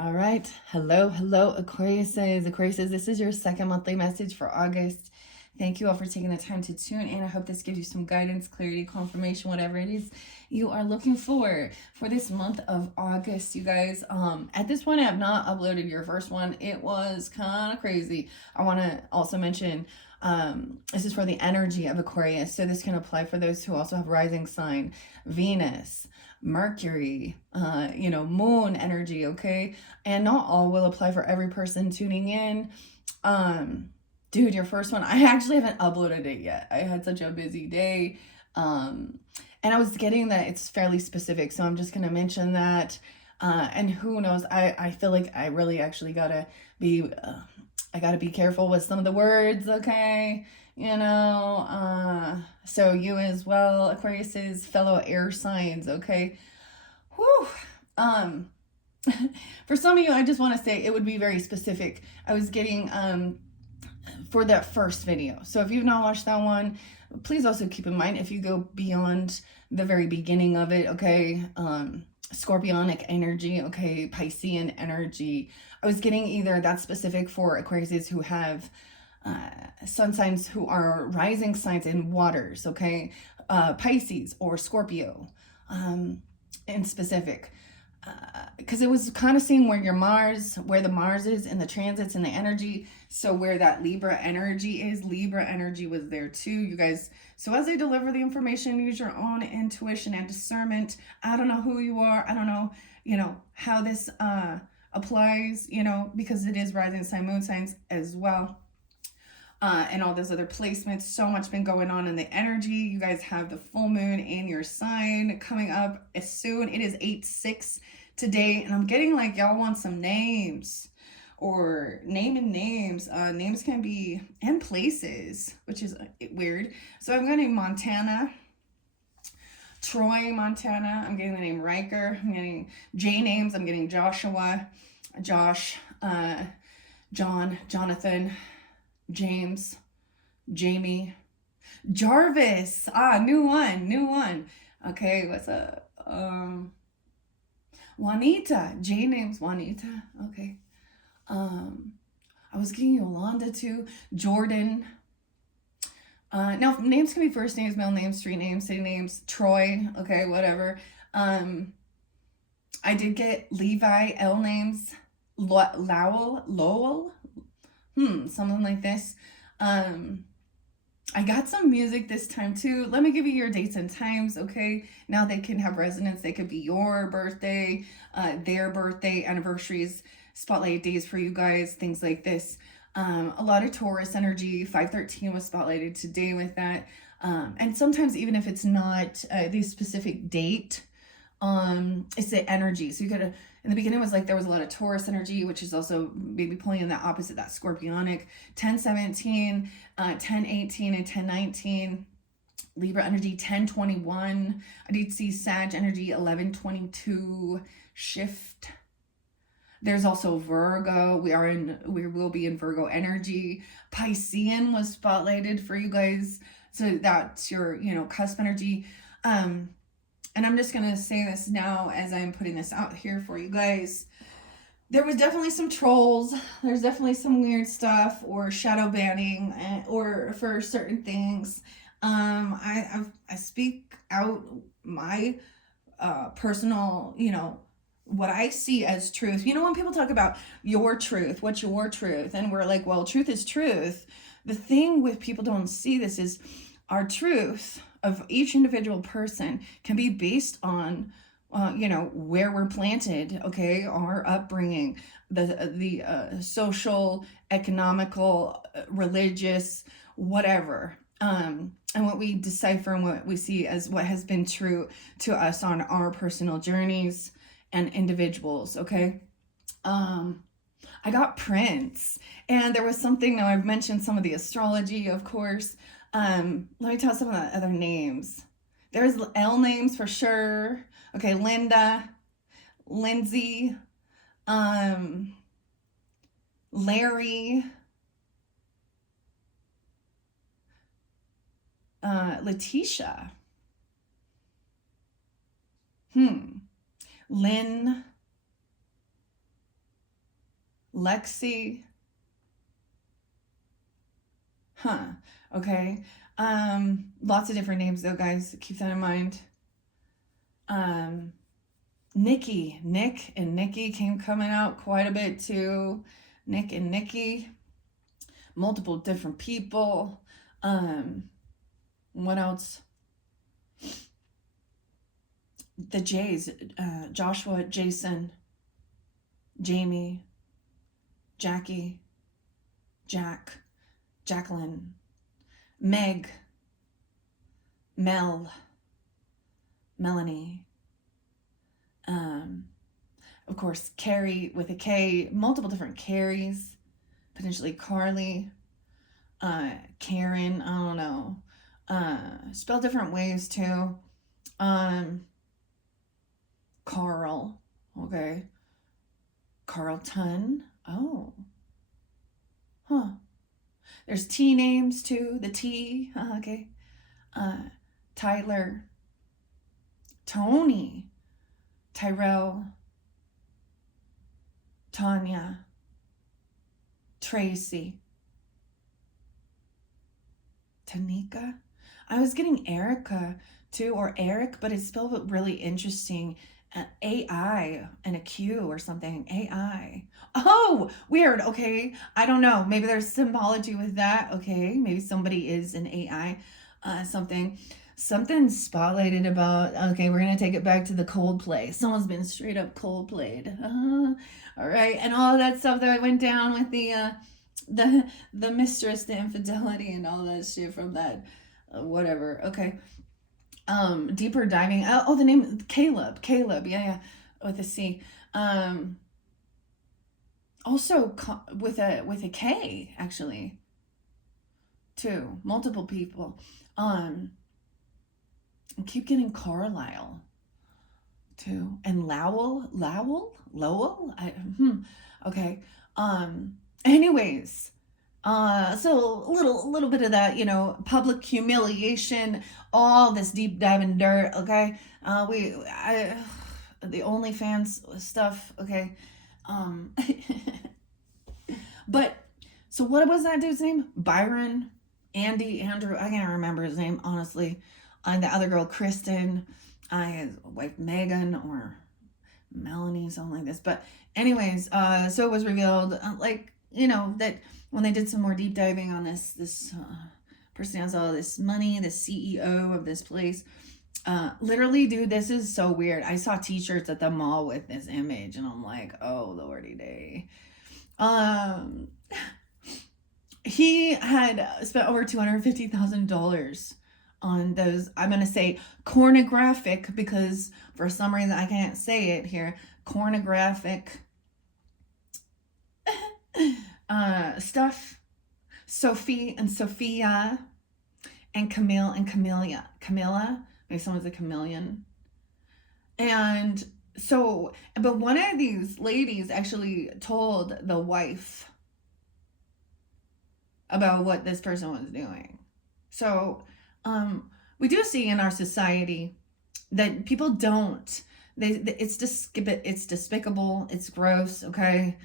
All right. Hello, Aquariuses. This is your second monthly message for August. Thank you all for taking the time to tune in. I hope this gives you some guidance, clarity, confirmation, whatever it is you are looking for this month of August, you guys. At this point, I have not uploaded your first one. It was kind of crazy. I want to also mention this is for the energy of Aquarius. So this can apply for those who also have rising sign, Venus, Mercury, moon energy, okay? And not all will apply for every person tuning in. Dude, your first one, I actually haven't uploaded it yet. I had such a busy day. And I was getting that it's fairly specific, so I'm just gonna mention that. And who knows, I feel like I really actually gotta be, I gotta be careful with some of the words, okay? So you as well, Aquarius's fellow air signs, okay? Whew. For some of you, I just want to say it would be very specific. I was getting for that first video. So if you've not watched that one, please also keep in mind if you go beyond the very beginning of it, okay? Scorpionic energy, okay? Piscean energy. I was getting either that specific for Aquariuses who have sun signs who are rising signs in waters, okay? Pisces or Scorpio in specific. Because it was kind of seeing where the Mars is in the transits and the energy. So where that Libra energy is, Libra energy was there too, you guys. So as I deliver the information, use your own intuition and discernment. I don't know who you are. I don't know, how this applies, because it is rising sign, moon signs as well. And all those other placements. So much been going on in the energy. You guys have the full moon in your sign coming up as soon. It is 8/6 today, and I'm getting like y'all want some names or naming names. Names can be and places, which is weird. So I'm getting Montana, Troy, Montana. I'm getting the name Riker. I'm getting J names. I'm getting Joshua, Josh, John, Jonathan, James, Jamie, Jarvis. New one. Okay, what's up? Juanita. J name's Juanita. Okay. I was getting Yolanda too. Jordan. Now names can be first names, middle names, street names, city names. Troy. Okay, whatever. I did get Levi. L names. Lowell. Something like this. I got some music this time too. Let me give you your dates and times, okay? Now they can have resonance. They could be your birthday, their birthday, anniversaries, spotlight days for you guys, things like this. A lot of Taurus energy. 513 was spotlighted today with that. And sometimes even if it's not the specific date, it's the energy. So you gotta, in the beginning was like there was a lot of Taurus energy, which is also maybe pulling in the opposite, that Scorpionic. 1017, 1018, and 1019. Libra energy 1021. I did see Sag energy 1122 shift. There's also Virgo. We will be in Virgo energy. Piscean was spotlighted for you guys. So that's your, cusp energy. And I'm just going to say this now as I'm putting this out here for you guys. There was definitely some trolls. There's definitely some weird stuff or shadow banning or for certain things. I speak out my personal, what I see as truth. When people talk about your truth, what's your truth? And we're like, well, truth is truth. The thing with people don't see this is our truth of each individual person can be based on, where we're planted, okay, our upbringing, the social, economical, religious, whatever, and what we decipher and what we see as what has been true to us on our personal journeys and individuals, okay. I got Prince, and there was something, now I've mentioned some of the astrology, of course. Let me tell some of the other names. There's L names for sure. Okay, Linda, Lindsay, Larry, Letitia, Lynn, Lexi. Huh. Okay. Lots of different names though, guys. Keep that in mind. Nikki. Nick and Nikki coming out quite a bit too. Nick and Nikki. Multiple different people. What else? The J's. Joshua, Jason, Jamie, Jackie, Jack, Jacqueline, Meg, Mel, Melanie, of course, Carrie with a K, multiple different Carries, potentially Carly, Karen, I don't know, spelled different ways too, Carl, okay, Carlton, oh, huh, there's T names too, the T, okay, Tyler, Tony, Tyrell, Tanya, Tracy, Tanika. I was getting Erica too, or Eric, but it's spelled really interesting. AI and a Q or something. AI. Oh, weird. Okay. I don't know. Maybe there's symbology with that. Okay. Maybe somebody is an AI something. Something spotlighted about, okay, we're going to take it back to the Coldplay. Someone's been straight up Coldplayed. All right. And all that stuff that went down with the mistress, the infidelity and all that shit from that, whatever. Okay. Deeper diving. Oh, the name, Caleb. Yeah. With a C. Also with a K, actually. Too. Multiple people. I keep getting Carlisle too, and Lowell. Okay. Anyways, so a little bit of that, public humiliation, all this deep diving dirt. Okay. The OnlyFans stuff. Okay. But so what was that dude's name? Byron, Andrew. I can't remember his name honestly. And the other girl, Kristen, his wife Megan or Melanie, something like this. But anyways, so it was revealed, that when they did some more deep diving on this person has all this money, the CEO of this place. Literally, dude, this is so weird. I saw t-shirts at the mall with this image, and I'm like, oh lordy day. He had spent over $250,000 on those, I'm going to say pornographic, because for some reason I can't say it here, pornographic stuff. Sophie and Sophia and Camille and Camilla, maybe someone's a chameleon. And so, but one of these ladies actually told the wife about what this person was doing. So we do see in our society that people don't, it's despicable, it's gross, okay?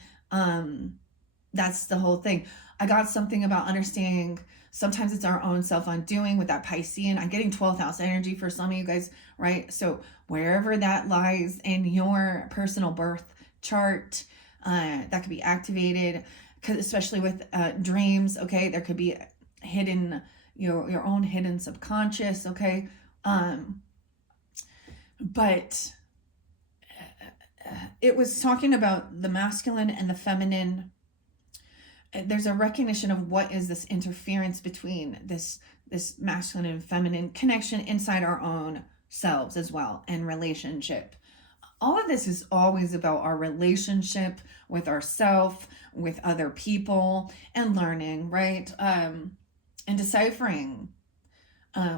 That's the whole thing. I got something about understanding sometimes it's our own self-undoing with that Piscean. I'm getting 12th house energy for some of you guys, right? So wherever that lies in your personal birth chart, that could be activated, especially with dreams, okay? There could be hidden, your own hidden subconscious, okay? But it was talking about the masculine and the feminine. There's a recognition of what is this interference between this masculine and feminine connection inside our own selves as well, and relationship. All of this is always about our relationship with ourself, with other people, and learning, right? And deciphering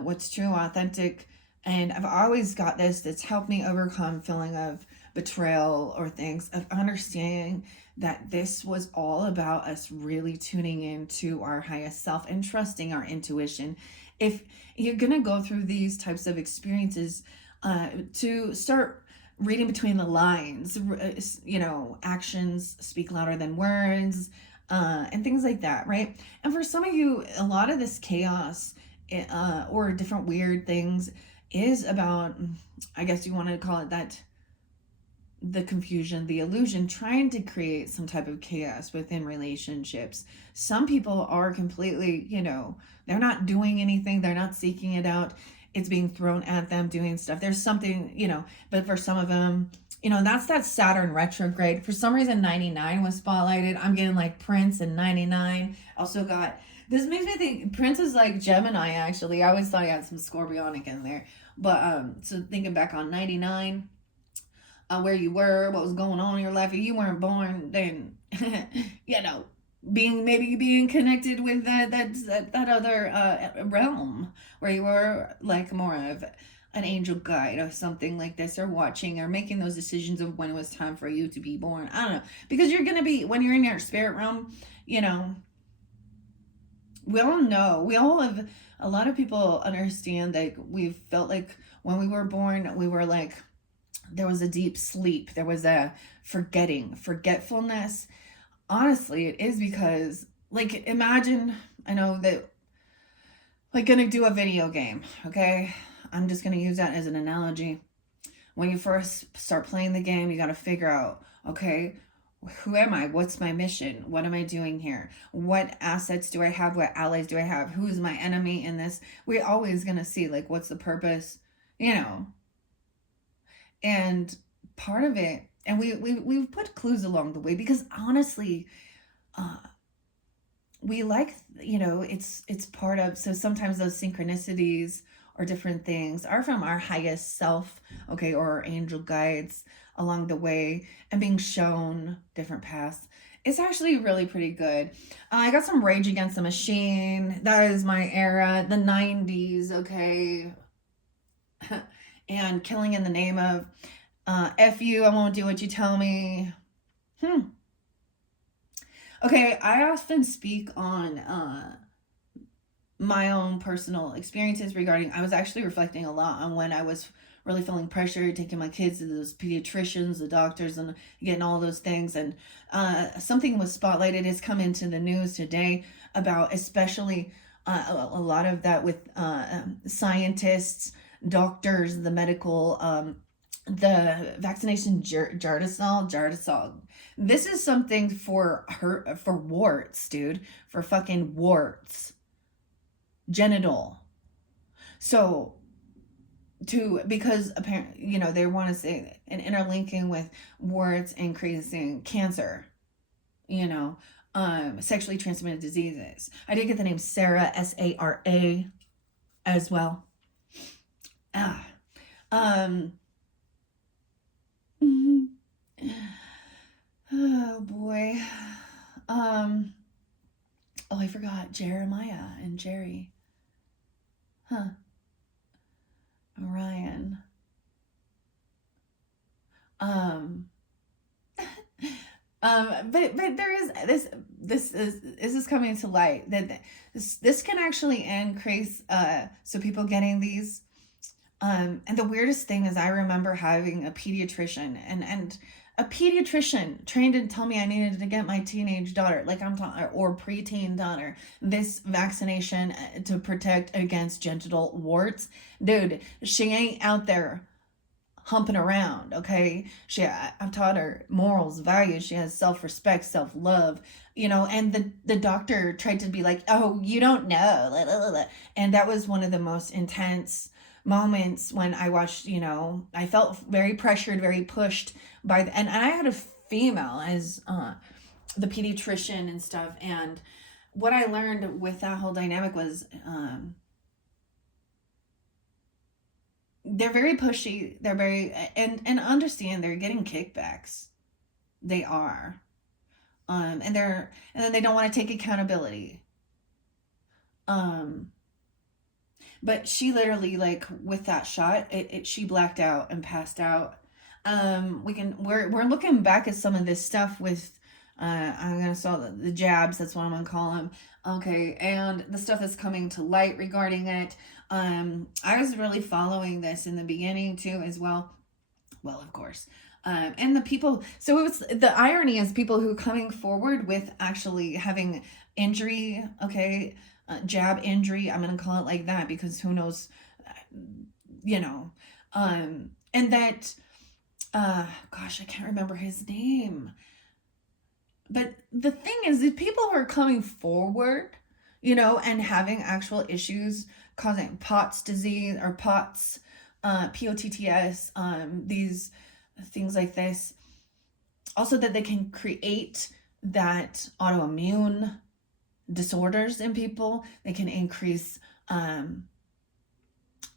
what's true, authentic. And I've always got this that's helped me overcome feeling of betrayal or things, of understanding that this was all about us really tuning into our highest self and trusting our intuition. If you're going to go through these types of experiences, to start reading between the lines, you know, actions speak louder than words, and things like that, right? And for some of you, a lot of this chaos, or different weird things is about, I guess you want to call it that, the confusion, the illusion, trying to create some type of chaos within relationships. Some people are completely, you know, they're not doing anything, they're not seeking it out. It's being thrown at them doing stuff. There's something, you know, but for some of them, you know, that's that Saturn retrograde. For some reason, 99 was spotlighted. I'm getting like Prince and 99. Also got, this makes me think Prince is like Gemini, actually. I always thought he had some Scorpionic in there. But so thinking back on 99, where you were, what was going on in your life. If you weren't born, then you know, being connected with that other realm where you were like more of an angel guide or something like this, or watching or making those decisions of when it was time for you to be born. I don't know, because you're gonna be, when you're in your spirit realm, you know, we all know, we all have, a lot of people understand that we've felt like when we were born, we were like, there was a deep sleep, there was a forgetfulness. Honestly, it is because, like, imagine, I know that, like, gonna do a video game, okay? I'm just gonna use that as an analogy. When you first start playing the game, you gotta figure out, okay, who am I? What's my mission? What am I doing here? What assets do I have? What allies do I have? Who's my enemy in this? We're always gonna see, like, what's the purpose, you know? And part of it, and we've put clues along the way, because honestly, we like, you know, it's part of, so sometimes those synchronicities or different things are from our highest self, okay, or our angel guides along the way, and being shown different paths. It's actually really pretty good. I got some Rage Against the Machine. That is my era, the 90s, okay. And Killing in the Name of, F you, I won't do what you tell me. Okay, I often speak on my own personal experiences regarding, I was actually reflecting a lot on when I was really feeling pressure, taking my kids to those pediatricians, the doctors, and getting all those things. And something was spotlighted, has come into the news today about, especially a lot of that with scientists, doctors, the medical, the vaccination Gardasil. This is something for warts, dude, for fucking warts, genital. So because apparently, you know, they want to say an interlinking with warts increasing cancer, you know, sexually transmitted diseases. I did get the name Sarah, Sara, as well. Oh boy. Oh, I forgot Jeremiah and Jerry. Ryan. But there is this is coming to light that this can actually increase so people getting these. And the weirdest thing is, I remember having a pediatrician and a pediatrician trained to tell me I needed to get my teenage daughter, like or preteen daughter, this vaccination to protect against genital warts. Dude, she ain't out there humping around, okay? I've taught her morals, values. She has self-respect, self-love, you know. And the doctor tried to be like, oh, you don't know, and that was one of the most intense moments when I watched, you know, I felt very pressured, very pushed by and I had a female as the pediatrician and stuff. And what I learned with that whole dynamic was they're very pushy, they're very, and understand they're getting kickbacks. They are. And then they don't want to take accountability. But she literally, like, with that shot, she blacked out and passed out. We're looking back at some of this stuff with, I'm gonna saw the jabs. That's what I'm gonna call them. Okay, and the stuff that's coming to light regarding it. I was really following this in the beginning too, as well, well, of course. And the people, so it's the irony is people who coming forward with actually having injury, okay, jab injury, I'm going to call it like that because who knows, you know, and that, gosh, I can't remember his name. But the thing is, the people who are coming forward, you know, and having actual issues causing POTS disease or POTS, POTTS, these things like this. Also that they can create that autoimmune disorders in people. They can increase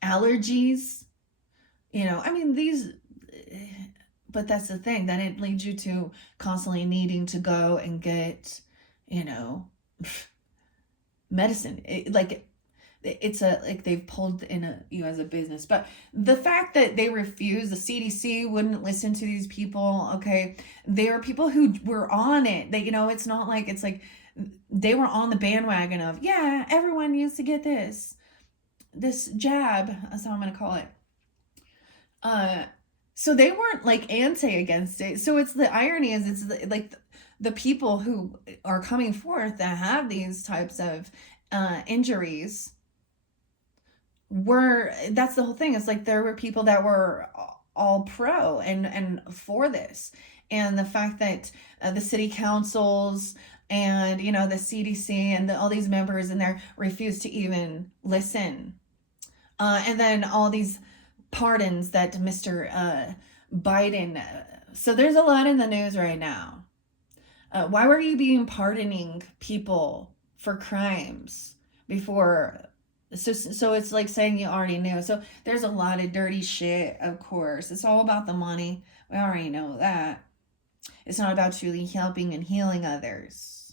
allergies. You know, I mean, these, but that's the thing. Then it leads you to constantly needing to go and get, you know, medicine. It's like they've pulled in you as a business. But the fact that they refuse, the CDC wouldn't listen to these people, okay? There are people who were on it. They, you know, it's not like, it's like they were on the bandwagon of, yeah, everyone needs to get this jab. That's how I'm going to call it. So they weren't like against it. So it's the irony is it's like the people who are coming forth that have these types of injuries that's the whole thing. It's like there were people that were all pro and for this. And the fact that the city councils and, you know, the CDC and all these members in there refused to even listen. And then all these pardons that Mr. Biden. So there's a lot in the news right now. Why were you being pardoning people for crimes before? So it's like saying you already knew. So there's a lot of dirty shit, of course. It's all about the money. We already know that. It's not about truly helping and healing others.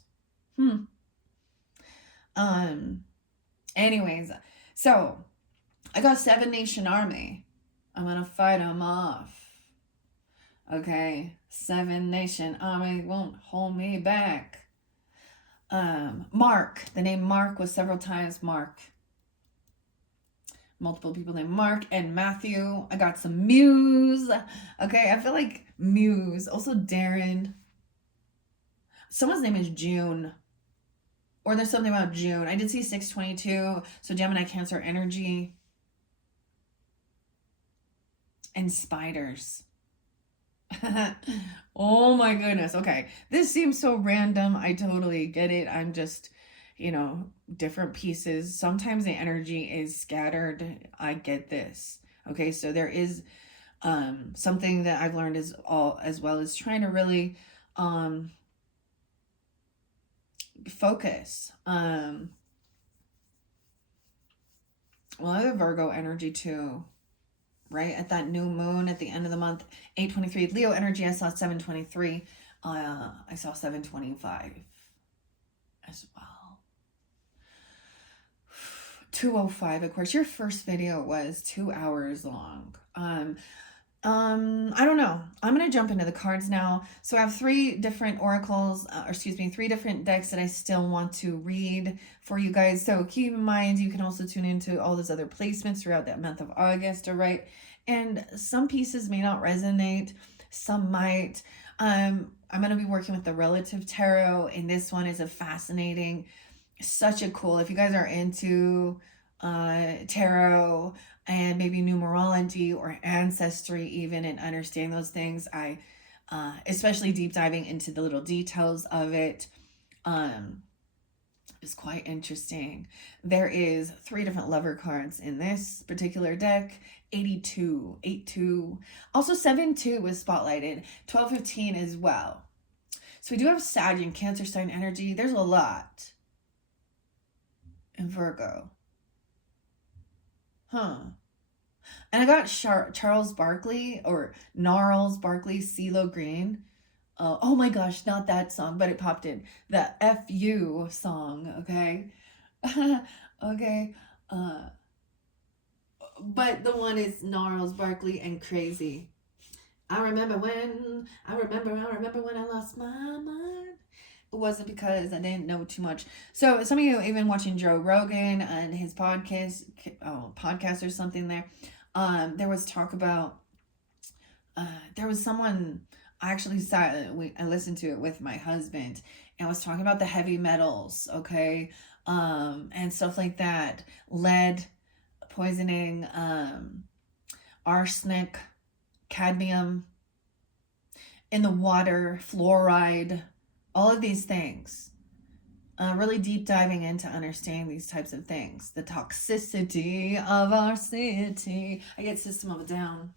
Anyways, so I got 7 Nation Army. I'm gonna fight them off. Okay, 7 Nation Army won't hold me back. Mark, the name Mark was several times Mark. Multiple people named Mark and Matthew. I got some Muse. Okay, I feel like Muse. Also Darren. Someone's name is June. Or there's something about June. I did see 622. So Gemini, Cancer energy. And spiders. Oh my goodness. Okay. This seems so random. I totally get it. I'm just, you know, different pieces. Sometimes the energy is scattered. I get this. Okay. So there is something that I've learned as well as trying to really focus. Well, I have Virgo energy too. Right at that new moon at the end of the month, 8/23. Leo energy, I saw 7/23. I saw 7/25 as well. 2:05. Of course, your first video was 2 hours long. I don't know. I'm gonna jump into the cards now. So I have 3 different oracles, 3 different decks that I still want to read for you guys. So keep in mind, you can also tune into all those other placements throughout that month of August, all right? And some pieces may not resonate, some might. I'm gonna be working with the Relative Tarot, and this one is a fascinating, such a cool, if you guys are into tarot and maybe numerology or ancestry even, and understand those things, I especially deep diving into the little details of it is quite interesting. There is 3 different lover cards in this particular deck. 82, 82, also 7-2 was spotlighted, 12-15 as well. So we do have Sag and Cancer sign energy. There's a lot in Virgo. And I got Charles Barkley, or Gnarls Barkley, CeeLo Green. Oh my gosh, not that song, but it popped in. The FU song, okay? Okay. But the one is Gnarls Barkley and Crazy. I remember when I lost my mind. It wasn't because I didn't know too much. So some of you even watching Joe Rogan and his podcast or something there. There was talk about there was someone, I actually saw, I listened to it with my husband, and was talking about the heavy metals, okay, and stuff like that, lead poisoning, arsenic, cadmium in the water, fluoride, all of these things. Really deep diving into understanding these types of things, the toxicity of our city. I get System of a Down.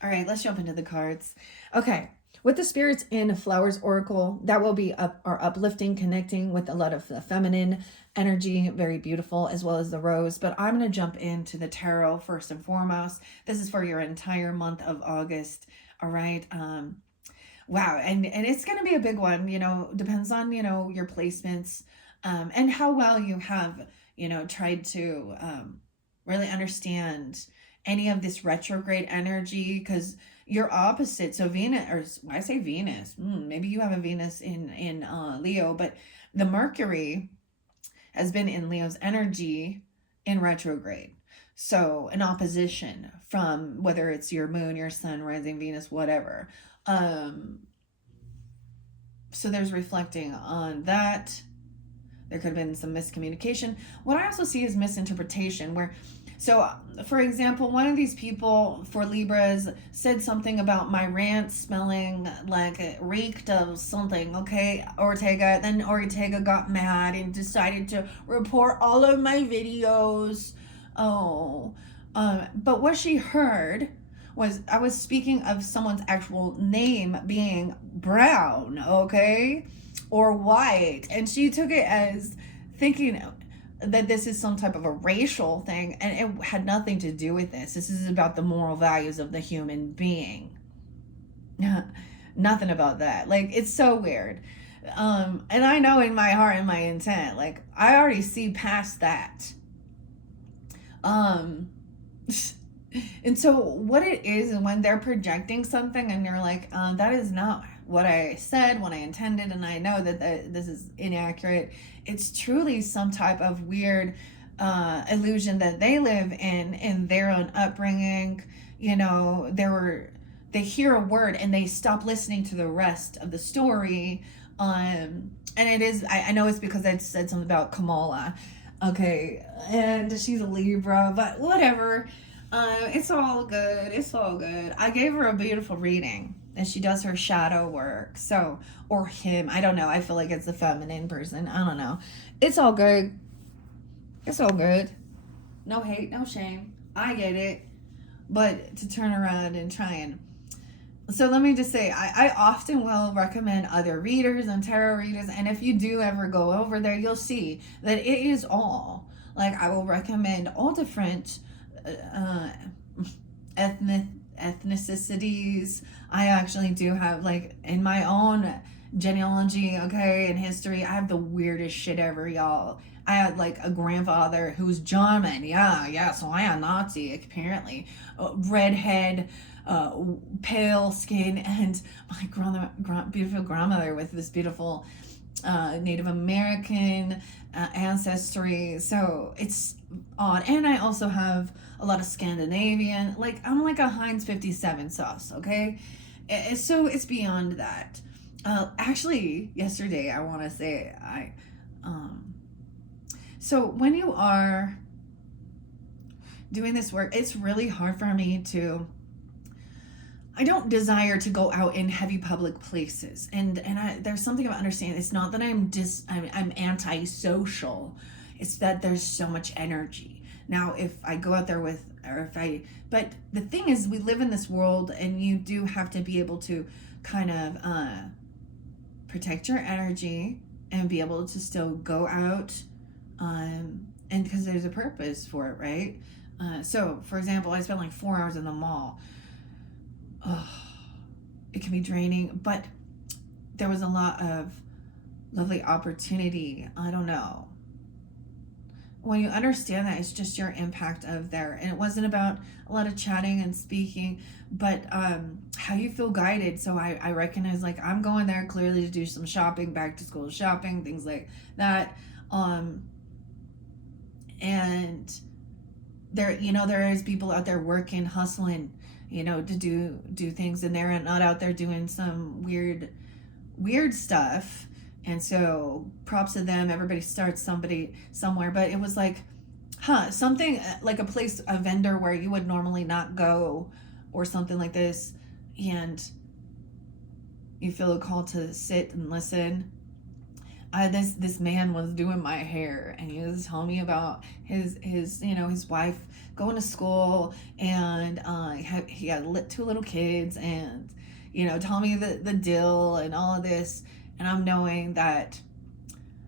All right, let's jump into the cards. Okay, with the spirits in Flowers Oracle, that will be our uplifting, connecting with a lot of the feminine energy, very beautiful, as well as the rose. But I'm going to jump into the tarot first and foremost. This is for your entire month of August. All right. Wow, and it's going to be a big one, you know, depends on, you know, your placements, and how well you have, you know, tried to really understand any of this retrograde energy, because you're opposite. So Venus, or why I say Venus, maybe you have a Venus in Leo, but the Mercury has been in Leo's energy in retrograde. So an opposition from whether it's your moon, your sun, rising Venus, whatever. So there's reflecting on that. There could have been some miscommunication. What I also see is misinterpretation, where, so for example, one of these people for Libras said something about my rant smelling like it reeked of something, okay, Ortega. Then Ortega got mad and decided to report all of my videos. But what she heard was I was speaking of someone's actual name being Brown, okay, or white, and she took it as thinking that this is some type of a racial thing, and it had nothing to do with this. This is about the moral values of the human being. Nothing about that. Like, it's so weird. And I know in my heart and my intent, like, I already see past that. And so what it is, and when they're projecting something and you're like, that is not what I said, what I intended, and I know that this is inaccurate, it's truly some type of weird illusion that they live in their own upbringing. You know, they hear a word and they stop listening to the rest of the story. And it is, I know it's because I said something about Kamala, okay, and she's a Libra, but whatever. It's all good. It's all good. I gave her a beautiful reading, and she does her shadow work. So, or him. I don't know. I feel like it's a feminine person. I don't know. It's all good. It's all good. No hate, no shame. I get it. But to turn around and try and... So let me just say, I often will recommend other readers and tarot readers. And if you do ever go over there, you'll see that it is all. Like, I will recommend all different... ethnicities. I actually do have, like, in my own genealogy, okay, in history, I have the weirdest shit ever, y'all. I had, like, a grandfather who's German. Yeah, so I am Nazi, apparently. Redhead, pale skin, and my beautiful grandmother with this beautiful Native American ancestry. So it's odd. And I also have a lot of Scandinavian. Like, I'm like a Heinz 57 sauce, okay? So it's beyond that. Actually, yesterday, I want to say, so when you are doing this work, it's really hard for me to... I don't desire to go out in heavy public places, and there's something about understanding. It's not that I'm antisocial. It's that there's so much energy. Now, if I go out there but the thing is, we live in this world, and you do have to be able to kind of protect your energy and be able to still go out, and because there's a purpose for it, right? So, for example, I spent like 4 hours in the mall. Oh, it can be draining, but there was a lot of lovely opportunity. I don't know. When you understand that, it's just your impact of there. And it wasn't about a lot of chatting and speaking, but how you feel guided. So I recognize, like, I'm going there clearly to do some shopping, back to school shopping, things like that. And there is people out there working, hustling, you know, to do things, and they're not out there doing some weird stuff. And so props to them. Everybody starts somewhere, but it was like, something like a place, a vendor where you would normally not go, or something like this, and you feel a call to sit and listen. This man was doing my hair, and he was telling me about his you know, his wife going to school, and he had 2 little kids, and you know, telling me the deal and all of this, and I'm knowing that,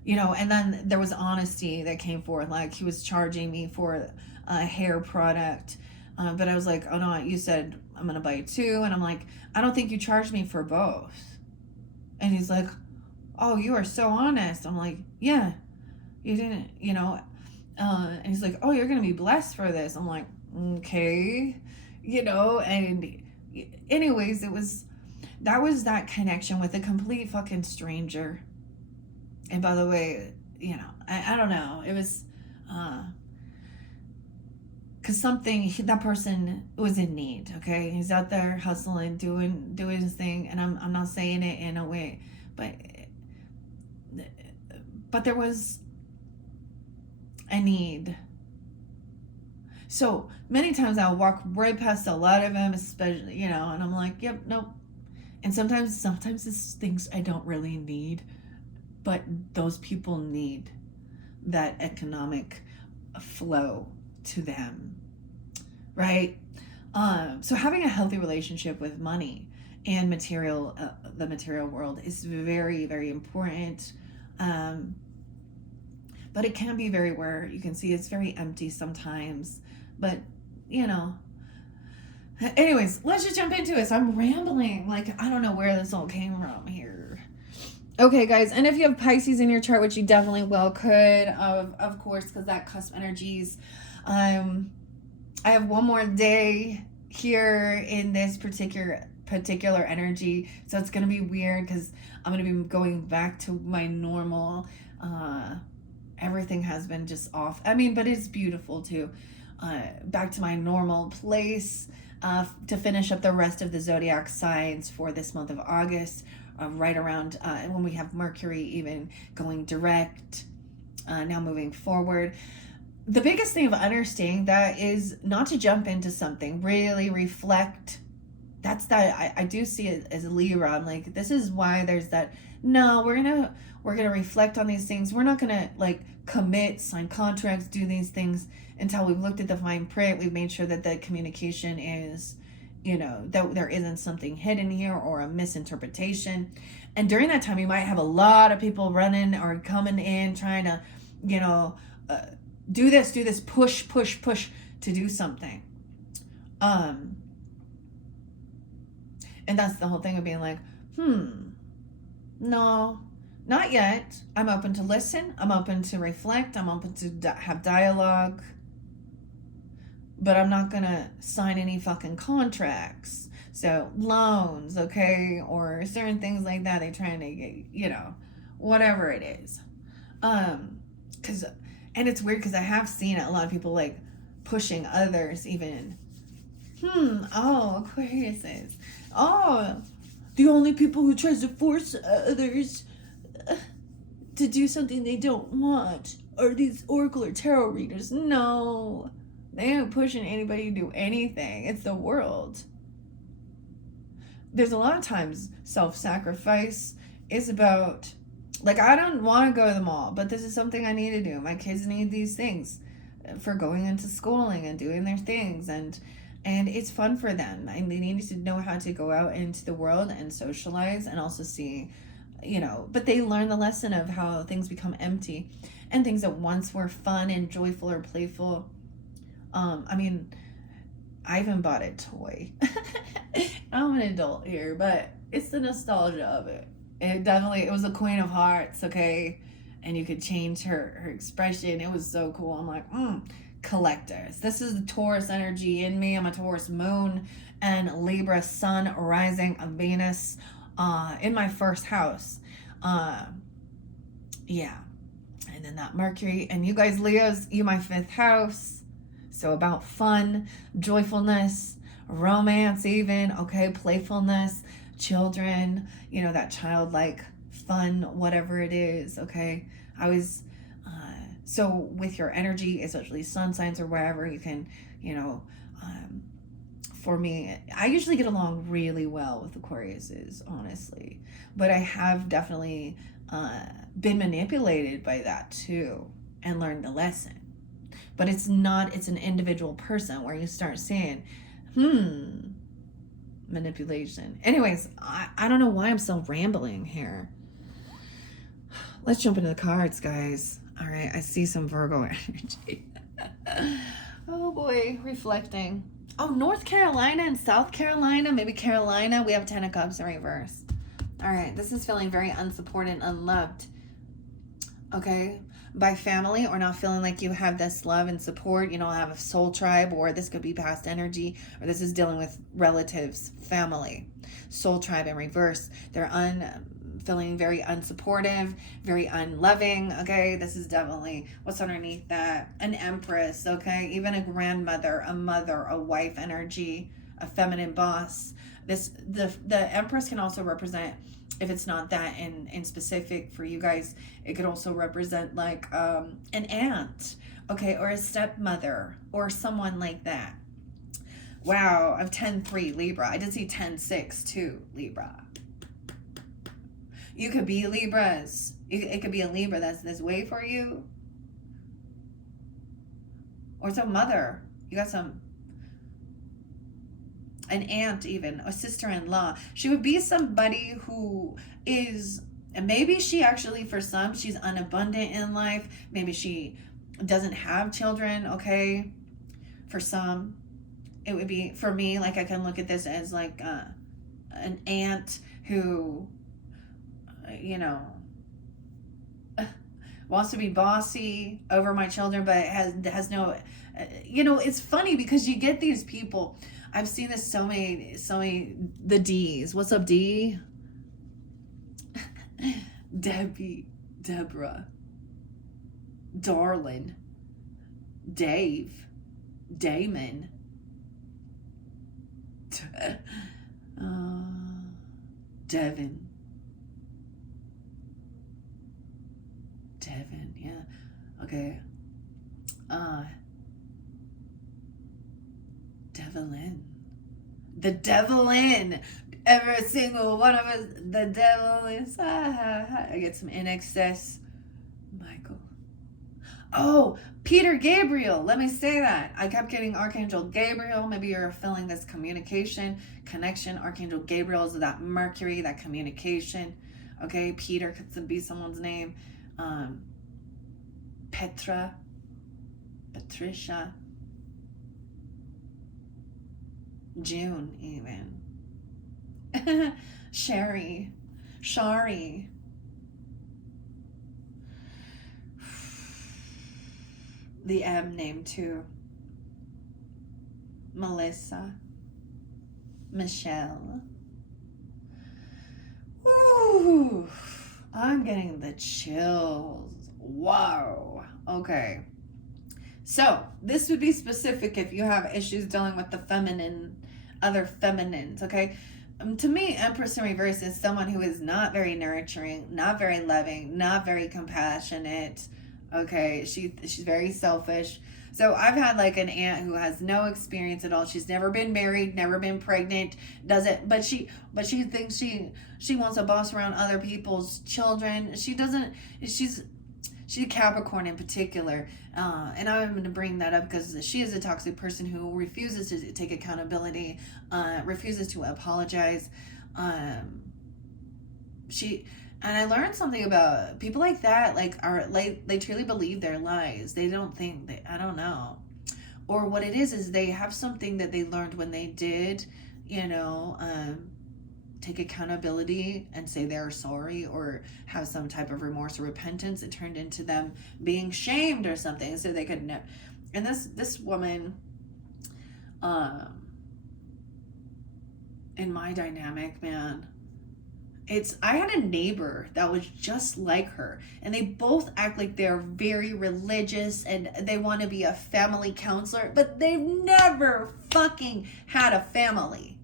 you know, and then there was honesty that came forth, like he was charging me for a hair product, but I was like, oh no, you said I'm gonna buy 2, and I'm like, I don't think you charged me for both. And he's like, oh, you are so honest. I'm like, yeah, you didn't, you know. And he's like, oh, you're going to be blessed for this. I'm like, okay, you know. And anyways, that was that connection with a complete fucking stranger. And by the way, you know, I don't know. It was, because that person was in need, okay? He's out there hustling, doing his thing. And I'm not saying it in a way, but there was a need. So many times I'll walk right past a lot of them, especially, you know, and I'm like, yep, nope. And sometimes it's things I don't really need, but those people need that economic flow to them, right? So having a healthy relationship with money and the material world is very, very important. But it can be very, where you can see it's very empty sometimes, but you know, anyways, let's just jump into it. So I'm rambling, like, I don't know where this all came from here. Okay, guys, and if you have Pisces in your chart, which you definitely could, of course, because that cusp energies, I have one more day here in this particular energy, so it's gonna be weird because I'm gonna be going back to my normal. Everything has been just off. I mean, but it's beautiful too. Back to my normal place to finish up the rest of the zodiac signs for this month of August, right around when we have Mercury even going direct, now moving forward. The biggest thing of understanding that is not to jump into something, really reflect. That's that I do see it as a Libra. I'm like, this is why there's that. No, we're gonna reflect on these things. We're not gonna like commit, sign contracts, do these things until we've looked at the fine print. We've made sure that the communication is, you know, that there isn't something hidden here or a misinterpretation. And during that time, you might have a lot of people running or coming in trying to, you know, do this, push to do something. And that's the whole thing of being like, no, not yet. I'm open to listen. I'm open to reflect. I'm open to have dialogue. But I'm not going to sign any fucking contracts. So loans, okay? Or certain things like that. They're trying to get, you know, whatever it is. And it's weird because I have seen a lot of people like pushing others even. Aquarius. The only people who tries to force others to do something they don't want are these oracle or tarot readers. No, they ain't pushing anybody to do anything. It's the world. There's a lot of times self-sacrifice is about, like, I don't want to go to the mall, but this is something I need to do. My kids need these things for going into schooling and doing their things, and it's fun for them. And they need to know how to go out into the world and socialize and also see, you know, but they learn the lesson of how things become empty and things that once were fun and joyful or playful. I mean, I even bought a toy. I'm an adult here, but it's the nostalgia of it. It was a Queen of Hearts, okay? And you could change her expression. It was so cool. I'm like, collectors. This is the Taurus energy in me. I'm a Taurus moon and Libra sun rising of Venus in my first house. Yeah. And then that Mercury. And you guys, Leos, you my 5th house. So about fun, joyfulness, romance even, okay, playfulness, children, you know, that childlike fun, whatever it is, okay. I was so with your energy, especially sun signs or wherever, you can, you know, for me, I usually get along really well with Aquariuses, honestly, but I have definitely been manipulated by that too and learned the lesson. But it's not, it's an individual person where you start saying, manipulation. Anyways, I don't know why I'm so rambling here. Let's jump into the cards, guys. All right, I see some Virgo energy. Oh boy, reflecting. Oh, North Carolina and South Carolina, maybe Carolina. We have 10 of Cups in reverse. All right, this is feeling very unsupported, unloved. Okay, by family, or not feeling like you have this love and support. You don't have a soul tribe, or this could be past energy, or this is dealing with relatives, family. Soul tribe in reverse. They're feeling very unsupportive, very unloving. Okay, this is definitely what's underneath that. An empress, okay, even a grandmother, a mother, a wife energy, a feminine boss. The empress can also represent, if it's not that in specific for you guys, it could also represent like an aunt, okay, or a stepmother, or someone like that. Wow, I've 10-3 Libra. I did see 10-6 too, Libra. You could be Libras. It could be a Libra that's this way for you. Or some mother. You got some, an aunt even, a sister-in-law. She would be somebody who is, and maybe she actually, for some, she's unabundant in life. Maybe she doesn't have children, okay? For some, it would be, for me, like I can look at this as like an aunt who, you know, wants to be bossy over my children, but has no, you know, it's funny because you get these people. I've seen this so many, the D's. What's up, D? Debbie, Deborah, Darlin, Dave, Damon, Devin, yeah, okay, Devlin, the Devlin, every single one of us, the devil is, I get some in excess, Michael, oh, Peter Gabriel, let me say that, I kept getting Archangel Gabriel. Maybe you're feeling this communication, connection. Archangel Gabriel is that Mercury, that communication, okay, Peter could be someone's name, Petra, Patricia, June even, Sherry, Shari, the M name too, Melissa, Michelle. Ooh, I'm getting the chills. Wow. Okay. So this would be specific if you have issues dealing with the feminine, other feminines, okay? To me, Empress in reverse is someone who is not very nurturing, not very loving, not very compassionate, okay? She's very selfish. So I've had like an aunt who has no experience at all. She's never been married, never been pregnant, doesn't, but she thinks she wants to boss around other people's children. She doesn't, she's a Capricorn in particular, and I'm going to bring that up because she is a toxic person who refuses to take accountability, refuses to apologize. And I learned something about people like that, they truly believe their lies. They don't think, I don't know. Or what it is they have something that they learned when they did, take accountability and say they're sorry or have some type of remorse or repentance. It turned into them being shamed or something, so they could know. And this woman, in my dynamic, man, I had a neighbor that was just like her, and they both act like they're very religious and they want to be a family counselor, but they've never fucking had a family.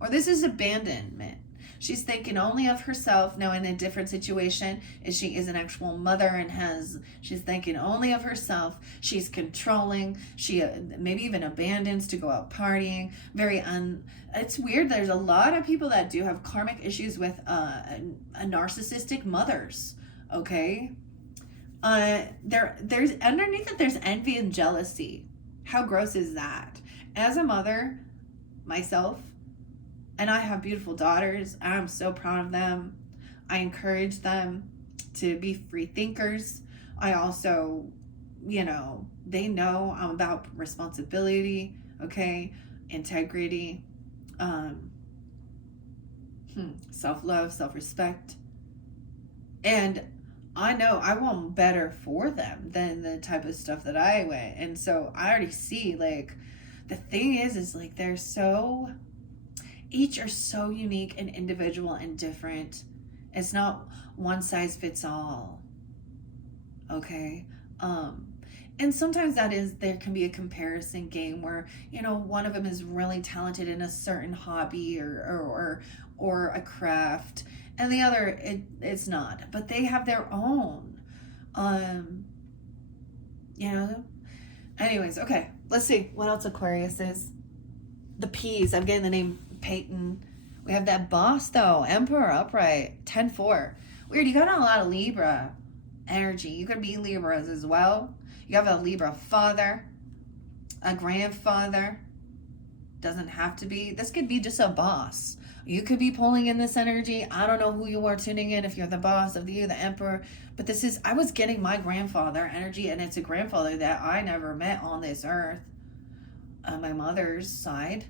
Or this is abandonment. She's thinking only of herself. Now in a different situation, is she is an actual mother and she's thinking only of herself. She's controlling. She maybe even abandons to go out partying. It's weird. There's a lot of people that do have karmic issues with a narcissistic mothers. Okay. There's underneath it, there's envy and jealousy. How gross is that? As a mother, myself, and I have beautiful daughters. I'm so proud of them. I encourage them to be free thinkers. I also, they know I'm about responsibility, okay, integrity, self-love, self-respect. And I know I want better for them than the type of stuff that I went. And so I already see, like, the thing is like, each are so unique and individual and different. It's not one size fits all. Okay. And sometimes there can be a comparison game where, one of them is really talented in a certain hobby or a craft, and the other, it's not, but they have their own, anyways. Okay. Let's see what else Aquarius is. The P's. I'm getting the name Peyton. We have that boss though, Emperor upright, 10-4. Weird. You got a lot of Libra energy. You could be Libras as well. You have a Libra father, a grandfather. Doesn't have to be. This could be just a boss. You could be pulling in this energy. I don't know who you are tuning in, if you're the boss of the Emperor, but I was getting my grandfather energy, and it's a grandfather that I never met on this earth. My mother's side.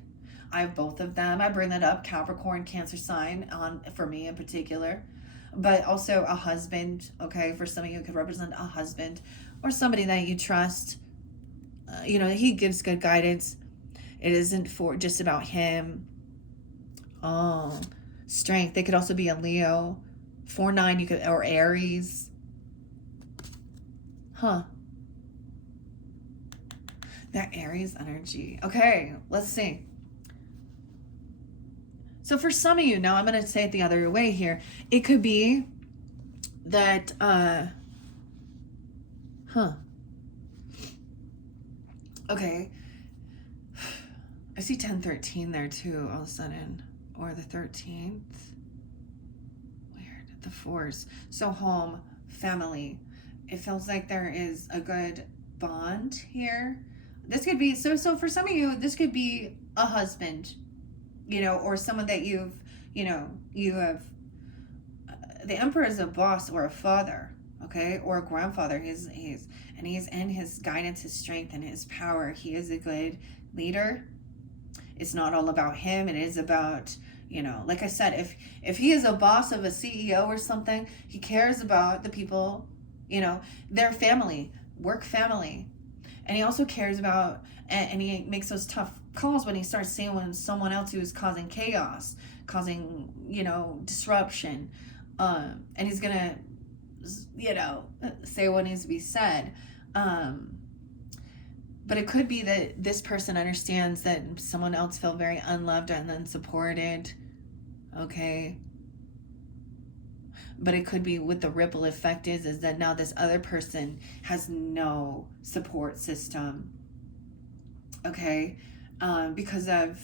I have both of them. I bring that up, Capricorn, Cancer sign, for me in particular. But also a husband, okay? For some of you, it could represent a husband or somebody that you trust. He gives good guidance. It isn't just about him. Oh, strength. They could also be a Leo. 4-9, or Aries. Huh. That Aries energy. Okay, let's see. So for some of you, now I'm going to say it the other way here. It could be that, okay. I see 10-13 there too, all of a sudden. Or the 13th. Weird. The 4s. So home, family. It feels like there is a good bond here. This could be, so for some of you, this could be a husband, or someone that you have, the Emperor is a boss or a father, okay, or a grandfather. He's in his guidance, his strength, and his power. He is a good leader. It's not all about him. It is about, like I said, if he is a boss of a CEO or something, he cares about the people, their family, work family. And he also cares about, and he makes those tough calls when he starts seeing someone else who is causing chaos, causing, disruption. And he's going to, say what needs to be said. But it could be that this person understands that someone else felt very unloved and unsupported. Okay. But it could be what the ripple effect is that now this other person has no support system. Okay. Because of,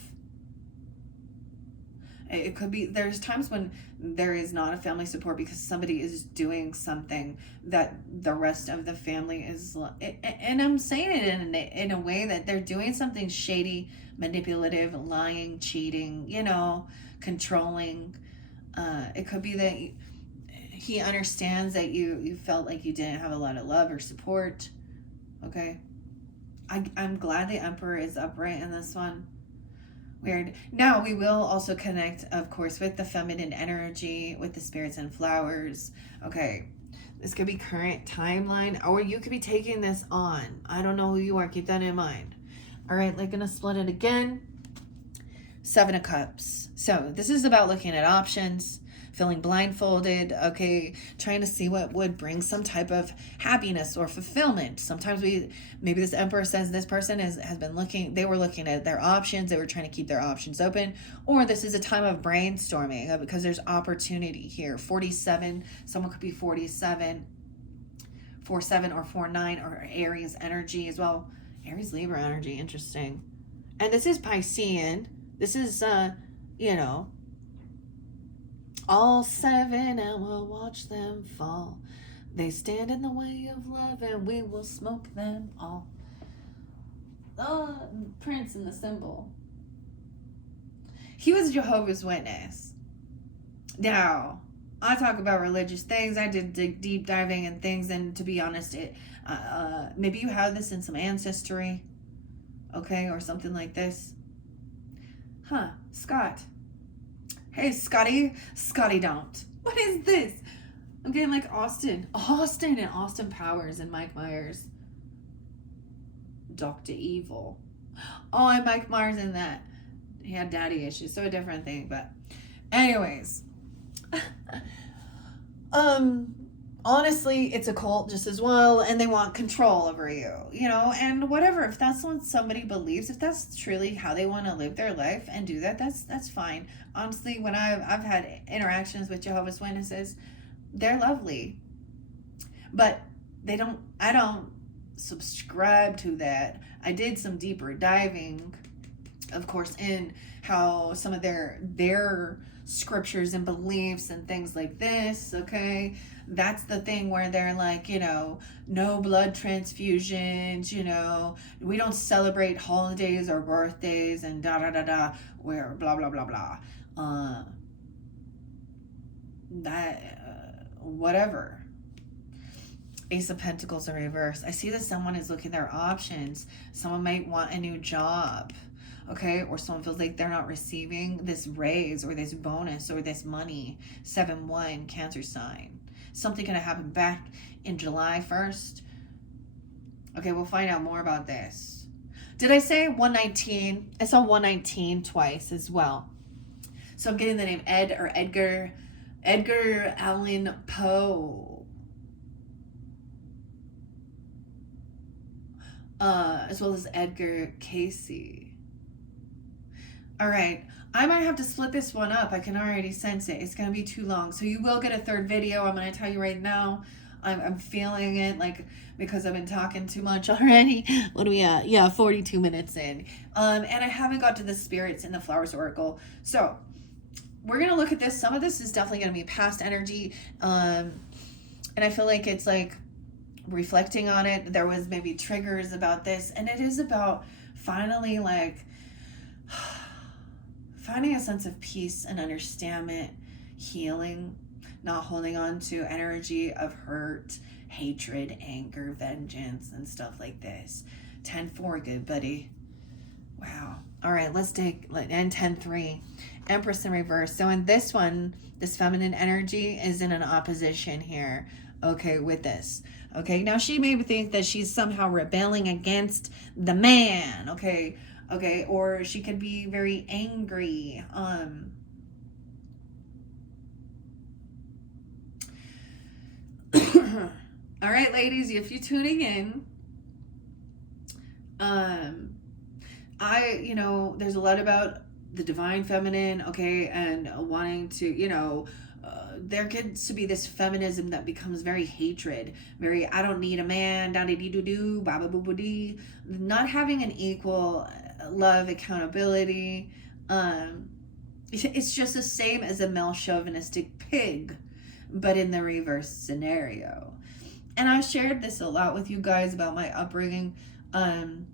it could be, there's times when there is not a family support because somebody is doing something that the rest of the family is, and I'm saying it in a way that they're doing something shady, manipulative, lying, cheating, controlling. It could be that he understands that you felt like you didn't have a lot of love or support. Okay. I'm glad the Emperor is upright in this one. Weird. Now we will also connect, of course, with the feminine energy, with the spirits and flowers. Okay. This could be current timeline, or you could be taking this on. I don't know who you are. Keep that in mind. All right. Like, gonna split it again. Seven of Cups. So this is about looking at options, feeling blindfolded, okay, trying to see what would bring some type of happiness or fulfillment. Sometimes maybe this Emperor says this person has been looking, they were looking at their options, they were trying to keep their options open, or this is a time of brainstorming because there's opportunity here. 47, someone could be 47, 47 or 49, or Aries energy as well. Aries Libra energy, interesting. And this is Piscean. This is, you know, all seven, and we'll watch them fall. They stand in the way of love, and we will smoke them all. Prince in the symbol. He was Jehovah's Witness. Now, I talk about religious things. I did deep diving and things, and to be honest, maybe you have this in some ancestry, okay, or something like this. Huh, Scott. Hey, Scotty. Scotty don't. What is this? I'm getting like Austin and Austin Powers and Mike Myers. Dr. Evil. Oh, and Mike Myers in that. He had daddy issues, so a different thing, but anyways. Honestly, it's a cult just as well, and they want control over you, you know, and whatever, if that's what somebody believes, if that's truly how they want to live their life and do that, that's fine. Honestly, when I've had interactions with Jehovah's Witnesses, they're lovely, but I don't subscribe to that. I did some deeper diving, of course, in how some of their scriptures and beliefs and things like this, okay? That's the thing where they're like, you know, no blood transfusions, you know, we don't celebrate holidays or birthdays and where blah, blah, blah, blah. Whatever. Ace of Pentacles in reverse. I see that someone is looking at their options. Someone might want a new job, okay? Or someone feels like they're not receiving this raise or this bonus or this money. 7-1, Cancer sign. Something going to happen back in July 1st. Okay, we'll find out more about this. Did I say 119? I saw 119 twice as well. So I'm getting the name Ed or Edgar Allan Poe. As well as Edgar Casey. All right. I might have to split this one up. I can already sense it. It's going to be too long. So you will get a third video. I'm going to tell you right now. I'm feeling it, like, because I've been talking too much already. What are we at? Yeah, 42 minutes in. And I haven't got to the spirits in the Flowers Oracle. So we're going to look at this. Some of this is definitely going to be past energy. And I feel like it's like reflecting on it. There was maybe triggers about this. And it is about finally, like, finding a sense of peace and understanding, healing, not holding on to energy of hurt, hatred, anger, vengeance, and stuff like this. 10-4, good buddy. Wow. All right, let's take, and 10-3. Empress in reverse. So in this one, this feminine energy is in an opposition here, okay, with this. Okay, now she may think that she's somehow rebelling against the man, okay, or she could be very angry. All right, ladies, if you're tuning in, there's a lot about the divine feminine, okay, and wanting to, there gets to be this feminism that becomes very hatred, very, I don't need a man, da-dee-dee-doo-doo, ba-ba-boo-boo-dee, not having an equal love, accountability. It's just the same as a male chauvinistic pig, but in the reverse scenario. And I've shared this a lot with you guys about my upbringing, and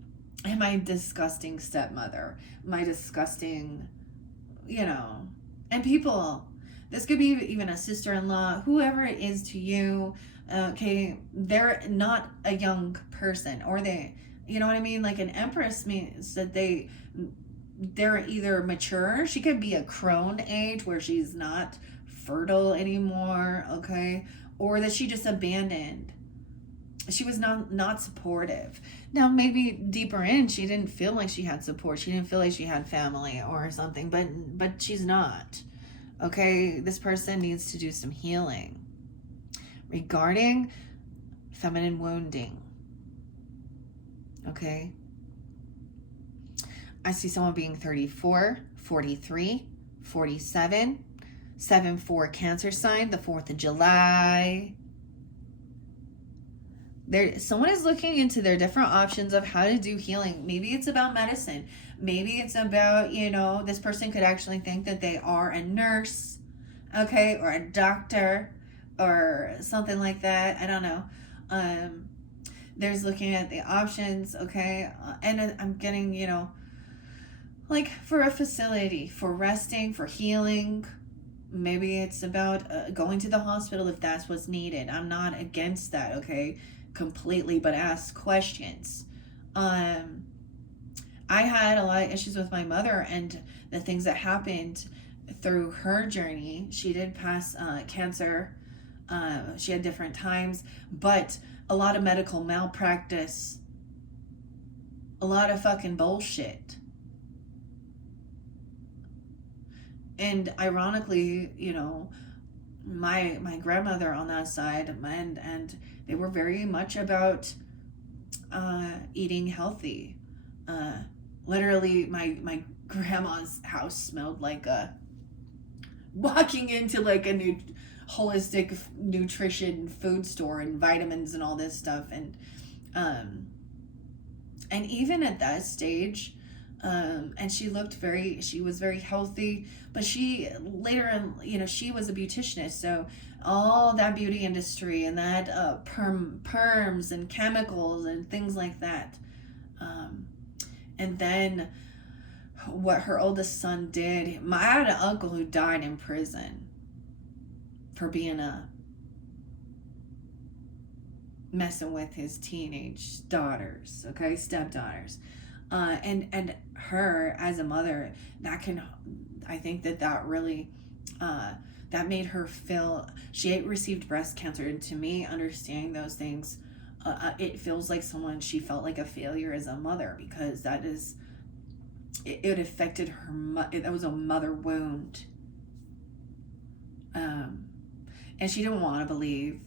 my disgusting stepmother, my disgusting, and people, this could be even a sister-in-law, whoever it is to you, okay, they're not a young person, or they, you know what I mean? Like an empress means that they're either mature, she could be a crone age where she's not fertile anymore, okay, or that she just abandoned she was not supportive. Now, maybe deeper in, she didn't feel like she had support. She didn't feel like she had family or something, but she's not. Okay, this person needs to do some healing regarding feminine wounding. Okay. I see someone being 34, 43, 47, 7-4 Cancer sign, the 4th of July. Someone is looking into their different options of how to do healing. Maybe it's about medicine. Maybe it's about, this person could actually think that they are a nurse, okay, or a doctor or something like that. I don't know. There's looking at the options, okay, and I'm getting, like for a facility, for resting, for healing. Maybe it's about going to the hospital if that's what's needed. I'm not against that, okay, completely, but ask questions. I had a lot of issues with my mother and the things that happened through her journey. She did pass cancer. She had different times, but a lot of medical malpractice, a lot of fucking bullshit. And ironically, my grandmother on that side, and they were very much about eating healthy. Literally, my grandma's house smelled like walking into like a new holistic nutrition food store and vitamins and all this stuff. And even at that stage, and she was very healthy, but she later, she was a beauticianist, so all that beauty industry and that perms and chemicals and things like that. And then what her oldest son did, I had an uncle who died in prison for being messing with his teenage daughters, okay, stepdaughters. And her as a mother, I think that really, that made her feel, she had received breast cancer, and to me, understanding those things, it feels like she felt like a failure as a mother, because it affected her, that was a mother wound. And she didn't want to believe,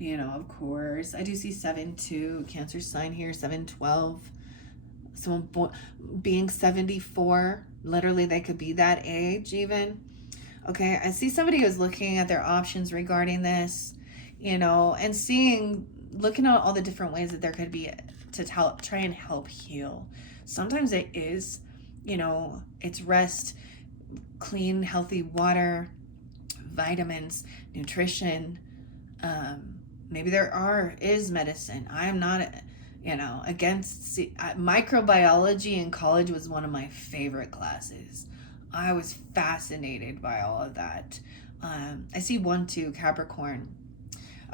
of course. I do see 7-2 Cancer sign here, 7-12. Someone being 74, literally they could be that age even. Okay, I see somebody who's looking at their options regarding this, and looking at all the different ways that there could be to try and help heal. Sometimes it is, it's rest, clean, healthy water, vitamins, nutrition. Maybe there is medicine. I am not against microbiology in college was one of my favorite classes. I was fascinated by all of that. I see 1-2 Capricorn.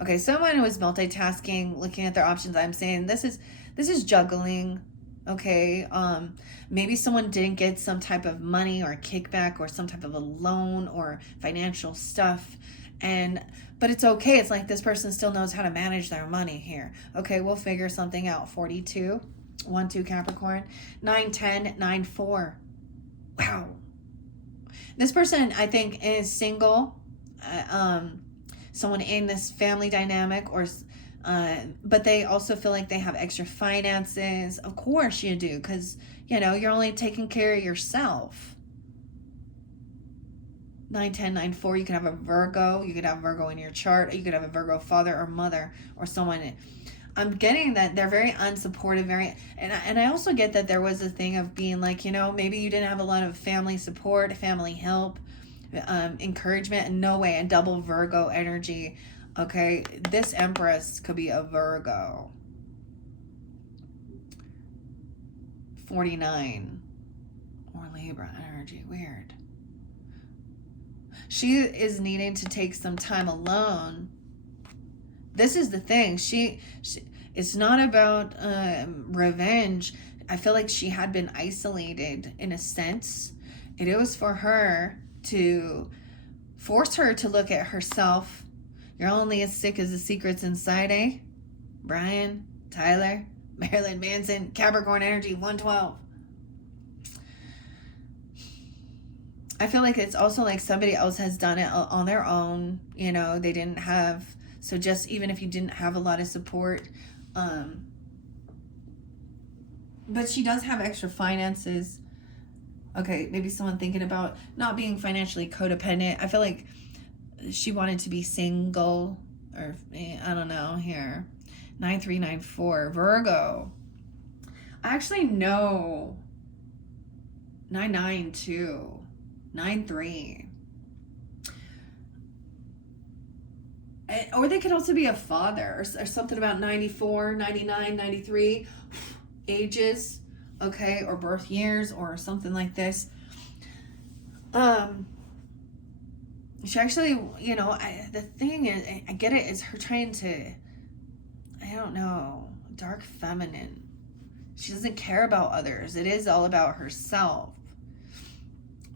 Okay, someone who is multitasking, looking at their options. I'm saying this is juggling. Okay, maybe someone didn't get some type of money or a kickback or some type of a loan or financial stuff, but it's okay. It's like this person still knows how to manage their money here. Okay, we'll figure something out. 42, 1-2 Capricorn, 9-10, 9-4. Wow. This person, I think, is single. Someone in this family dynamic, but they also feel like they have extra finances. Of course you do, because, you're only taking care of yourself. 9-10, 9-4, you could have a Virgo. You could have Virgo in your chart. You could have a Virgo father or mother or someone. I'm getting that they're very unsupportive, and I also get that there was a thing of being like, maybe you didn't have a lot of family support, family help, encouragement, and no way, and double Virgo energy. Okay, this Empress could be a Virgo. 49 or Libra energy. Weird. She is needing to take some time alone. This is the thing. She it's not about revenge. I feel like she had been isolated in a sense. And it was for her to force her to look at herself. You're only as sick as the secrets inside, eh? Brian, Tyler, Marilyn Manson, Capricorn energy, 112. I feel like it's also like somebody else has done it on their own. You know, they didn't have, so just even if you didn't have a lot of support, but she does have extra finances. Okay, maybe someone thinking about not being financially codependent. I feel like she wanted to be single, or I don't know here. 9394, Virgo. I actually know 992. 9-3. Or they could also be a father, or something about 94, 99, 93 ages, okay, or birth years, or something like this. She actually, you know, the thing is, I get it, is her trying to, I don't know, dark feminine. She doesn't care about others. It is all about herself.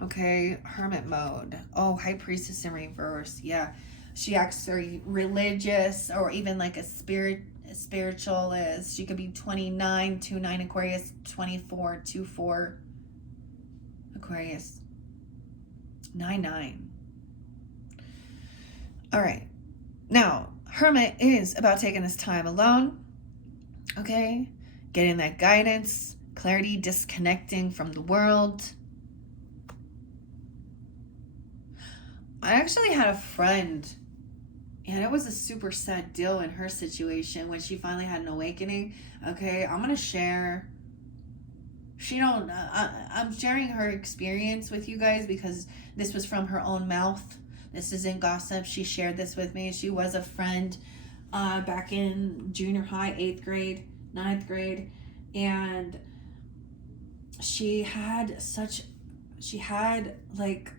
Okay, hermit mode. Oh, high priestess in reverse. Yeah, she acts very religious, or even like a spiritualist. She could be 29, 29 Aquarius, 24, 24 Aquarius, 9. All right, now hermit is about taking this time alone. Okay, getting that guidance, clarity, disconnecting from the world. I actually had a friend, and it was a super sad deal in her situation when she finally had an awakening. Okay, I'm gonna share. I'm sharing her experience with you guys because this was from her own mouth. This isn't gossip. She shared this with me. She was a friend back in junior high, 8th grade, 9th grade, and she had like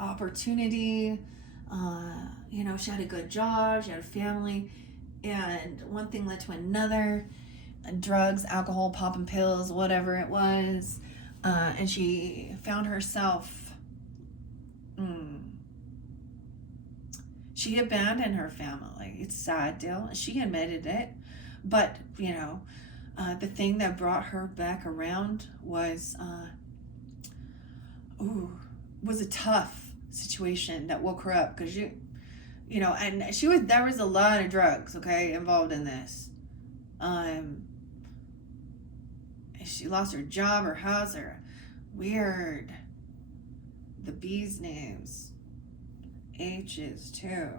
opportunity, you know, she had a good job, she had a family, and one thing led to another, drugs, alcohol, popping pills, whatever it was, and she found herself, she abandoned her family. It's a sad deal. She admitted it, but you know, the thing that brought her back around was a tough situation that woke her up, because you know, and there was a lot of drugs, okay, involved in this. She lost her job, her house, her weird, the B's names, H's too.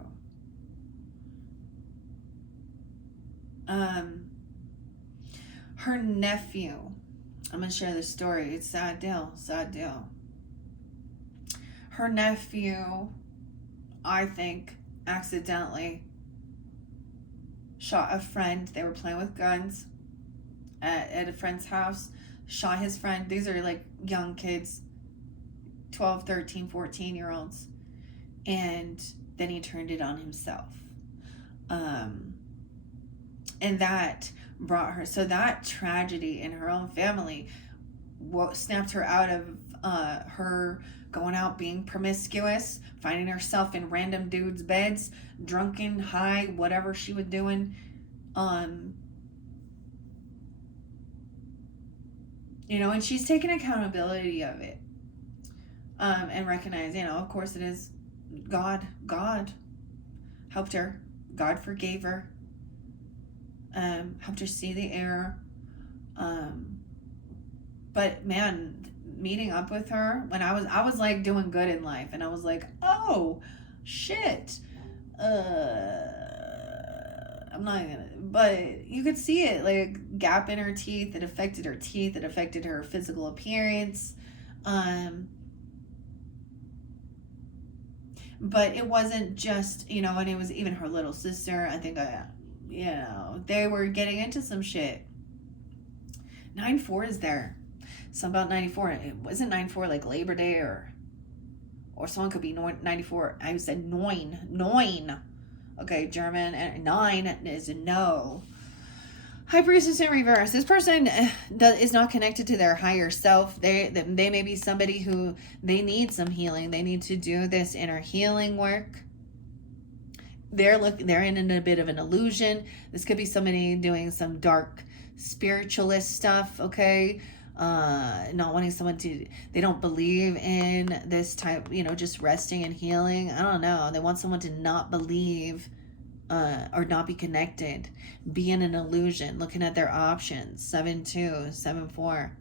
Her nephew, I'm gonna share this story. It's sad deal. Her nephew, I think, accidentally shot a friend. They were playing with guns at a friend's house. Shot his friend. These are like young kids, 12, 13, 14-year-olds. And then he turned it on himself. And that brought her, so that tragedy in her own family snapped her out of her going out, being promiscuous, finding herself in random dudes' beds, drunken, high, whatever she was doing. You know, and she's taking accountability of it. And recognize, you know, of course it is God helped her. God forgave her. Helped her see the error. But man, meeting up with her when I was like doing good in life, and I was like, oh shit, I'm not gonna, but you could see it, like gap in her teeth. It affected her teeth. It affected her physical appearance. But it wasn't just, you know, and it was even her little sister. I think, you know, they were getting into some shit. 9-4 is there. Something about 94. It wasn't 9-4 like Labor Day, or someone could be 94. I said 9. Okay, German, and 9 is a no. High Priestess in reverse. This person is not connected to their higher self. They may be somebody who, they need some healing. They need to do this inner healing work. they're in a bit of an illusion. This could be somebody doing some dark spiritualist stuff, okay? Not wanting someone to, they don't believe in this type, just resting and healing. I don't know. They want someone to not believe, or not be connected, be in an illusion, looking at their options. 7-2, 7-4.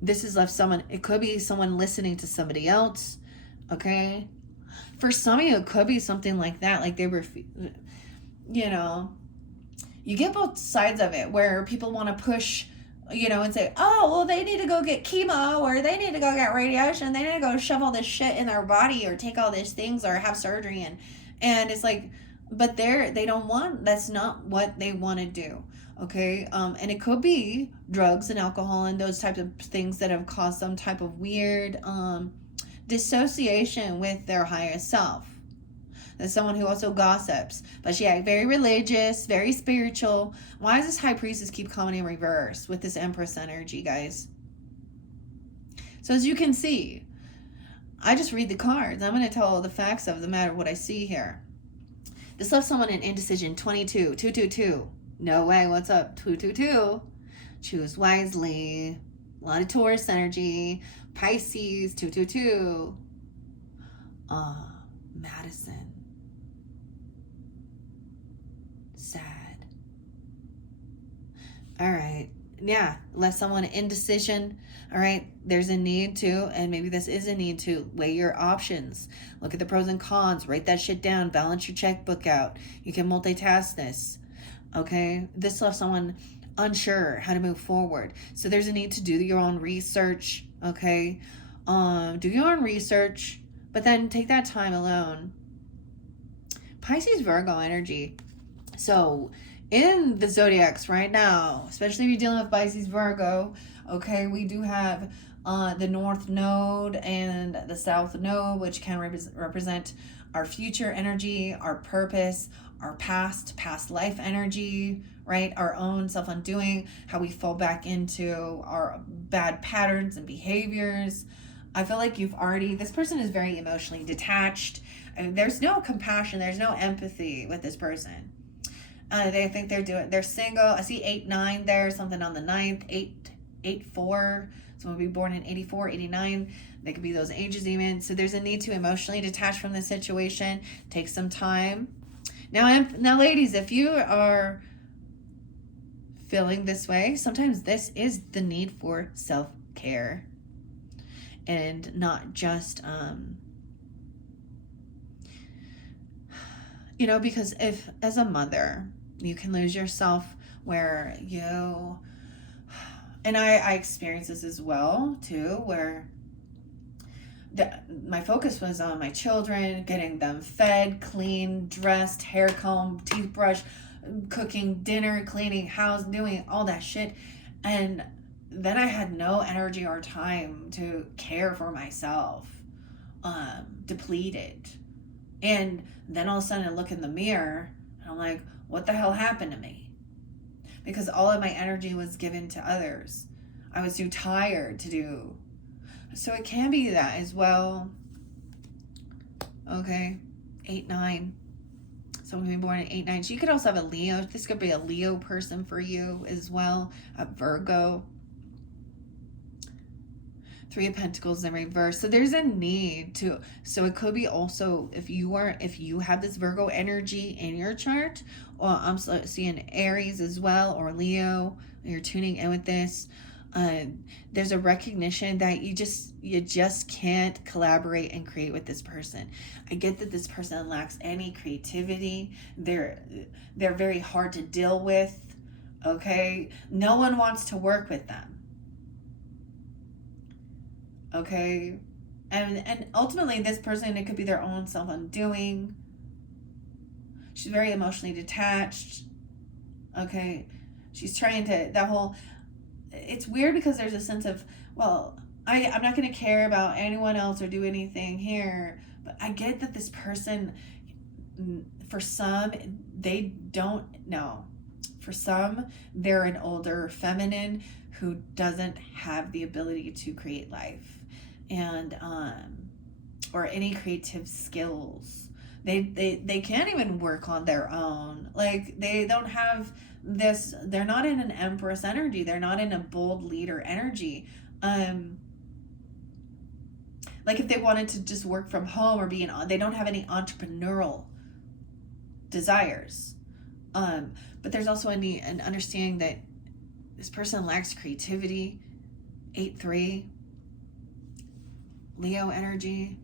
This has left someone, it could be someone listening to somebody else, okay? For some of you, it could be something like that, like they were, you get both sides of it, where people want to push, and say, oh, well, they need to go get chemo, or they need to go get radiation, they need to go shove all this shit in their body, or take all these things, or have surgery, and it's like, but they don't want, that's not what they want to do, okay? And it could be drugs and alcohol and those types of things that have caused some type of weird dissociation with their higher self. There's someone who also gossips, but very religious, very spiritual. Why does this high priestess keep coming in reverse with this empress energy, guys? So as you can see, I just read the cards. I'm going to tell the facts of the matter, what I see here. This left someone in indecision. 22, 222. No way, what's up? 222. Choose wisely. A lot of Taurus energy. Pisces, 222. Madison. Sad. All right. Yeah, left someone in indecision. All right, there's a need to, and maybe this is a need to, weigh your options. Look at the pros and cons. Write that shit down. Balance your checkbook out. You can multitask this. Okay? This left someone unsure how to move forward. So there's a need to do your own research. Okay? Do your own research, but then take that time alone. Pisces, Virgo energy. So in the zodiacs right now, especially if you're dealing with Pisces, Virgo, okay, we do have the North Node and the South Node, which can represent our future energy, our purpose, our past life energy, right? Our own self-undoing, how we fall back into our bad patterns and behaviors. I feel like this person is very emotionally detached. I mean, there's no compassion, there's no empathy with this person. They think they're single. I see 8-9 there, something on the 9th, 8-4. Someone will be born in 84, 89. They could be those ages even. So there's a need to emotionally detach from the situation. Take some time. Now, ladies, if you are feeling this way, sometimes this is the need for self-care. And not just, because if, as a mother, you can lose yourself where and I experienced this as well, too, where my focus was on my children, getting them fed, clean, dressed, hair comb, toothbrush, cooking dinner, cleaning house, doing all that shit. And then I had no energy or time to care for myself, depleted. And then all of a sudden I look in the mirror and I'm like, what the hell happened to me? Because all of my energy was given to others. I was too tired to do. So it can be that as well. Okay, 8-9. Someone can be born in 8-9. So you could also have a Leo. This could be a Leo person for you as well. A Virgo. 3 of Pentacles in reverse. So there's a need to, so it could be also if you have this Virgo energy in your chart, or I'm seeing Aries as well, or Leo, you're tuning in with this. There's a recognition that you just can't collaborate and create with this person. I get that this person lacks any creativity. They're very hard to deal with. Okay, no one wants to work with them. Okay, and ultimately this person, it could be their own self-undoing. She's very emotionally detached. Okay, she's trying to, it's weird because there's a sense of, well, I'm not going to care about anyone else or do anything here. But I get that this person, for some, they don't know. For some, they're an older feminine who doesn't have the ability to create life and or any creative skills. They can't even work on their own. Like, they don't have this, they're not in an empress energy. They're not in a bold leader energy. Like, if they wanted to just work from home or they don't have any entrepreneurial desires. But there's also an understanding that this person lacks creativity. 8-3, Leo energy.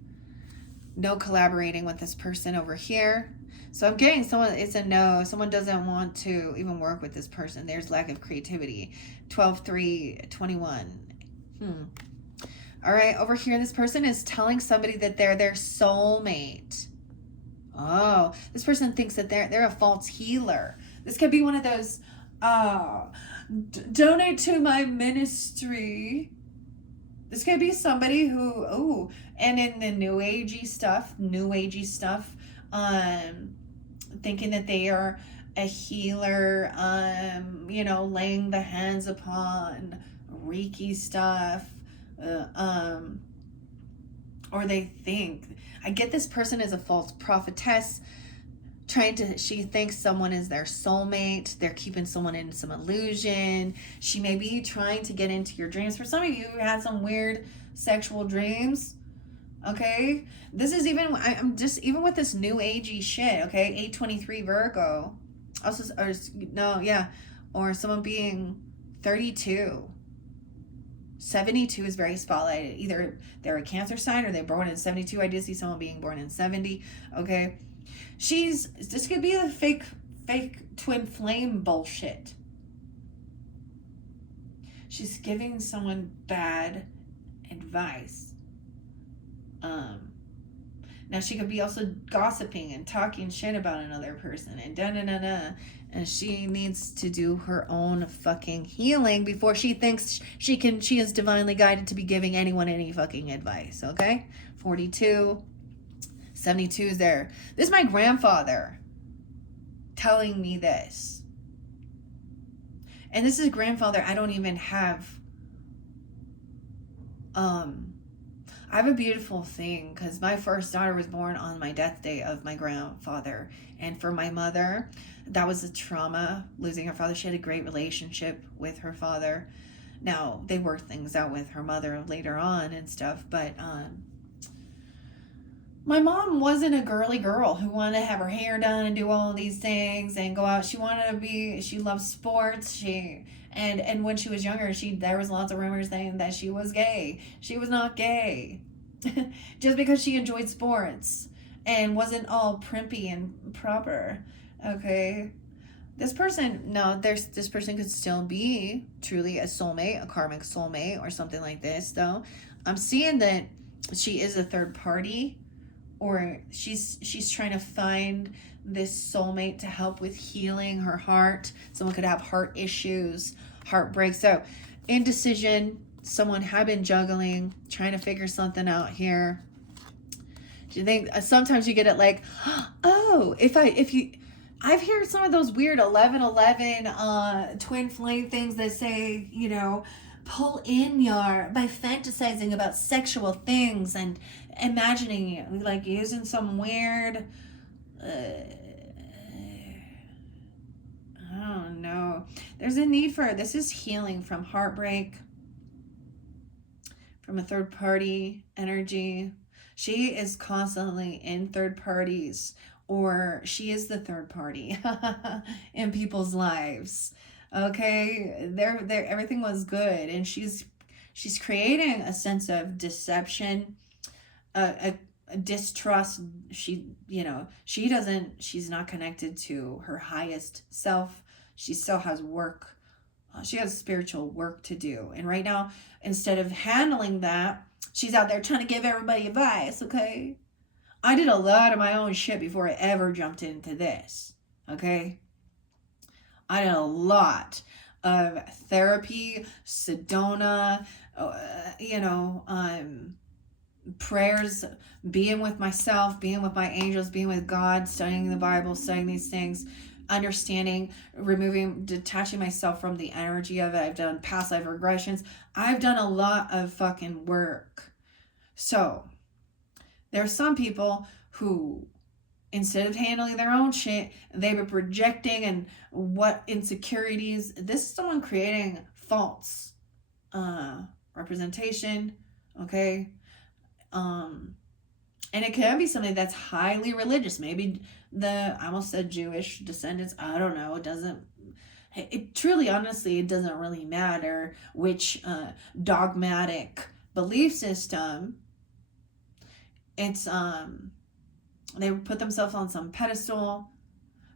No collaborating with this person over here. So I'm getting it's a no. Someone doesn't want to even work with this person. There's lack of creativity. 12-3, 21. All right, over here, this person is telling somebody that they're their soulmate. Oh, this person thinks that they're a false healer. This could be one of those, donate to my ministry. This could be somebody who, and in the new agey stuff, thinking that they are a healer, laying the hands upon, Reiki stuff, or they think, I get this person is a false prophetess, she thinks someone is their soulmate. They're keeping someone in some illusion. She may be trying to get into your dreams. For some of you who had some weird sexual dreams, okay? This is even, I'm just, even with this new agey shit, okay? 8-23 Virgo. Or someone being 32. 72 is very spotlighted. Either they're a Cancer sign or they're born in 72. I did see someone being born in 70, okay? This could be a fake twin flame bullshit. She's giving someone bad advice. Now she could be also gossiping and talking shit about another person and and she needs to do her own fucking healing before she thinks she is divinely guided to be giving anyone any fucking advice, okay? 42. 72 is there. This is my grandfather telling me this. And this is grandfather I don't even have. I have a beautiful thing because my first daughter was born on my death day of my grandfather. And for my mother, that was a trauma, losing her father. She had a great relationship with her father. Now, they worked things out with her mother later on and stuff, but my mom wasn't a girly girl who wanted to have her hair done and do all of these things and go out. She loved sports. And when she was younger, there was lots of rumors saying that she was gay. She was not gay. Just because she enjoyed sports and wasn't all primpy and proper. Okay. This person could still be truly a soulmate, a karmic soulmate or something like this though. I'm seeing that she is a third party, or she's trying to find this soulmate to help with healing her heart. Someone could have heart issues, heartbreak. So indecision, someone had been juggling, trying to figure something out here. Do you think sometimes you get it like, oh, I've heard some of those weird 11-11 twin flame things that say, pull in by fantasizing about sexual things and imagining it, like using some weird, I don't know. There's a need this is healing from heartbreak, from a third party energy. She is constantly in third parties, or she is the third party in people's lives. Okay, everything was good, and she's creating a sense of deception, a distrust. She's not connected to her highest self. She still has work. She has spiritual work to do, and right now, instead of handling that, she's out there trying to give everybody advice. Okay, I did a lot of my own shit before I ever jumped into this. Okay. I did a lot of therapy, Sedona, prayers, being with myself, being with my angels, being with God, studying the Bible, studying these things, understanding, detaching myself from the energy of it. I've done past life regressions. I've done a lot of fucking work. So there are some people who instead of handling their own shit, they were projecting and what insecurities. This is someone creating false representation, okay? And it can be something that's highly religious. Maybe I almost said Jewish descendants. I don't know. It truly, honestly, it doesn't really matter which dogmatic belief system. It's, they put themselves on some pedestal.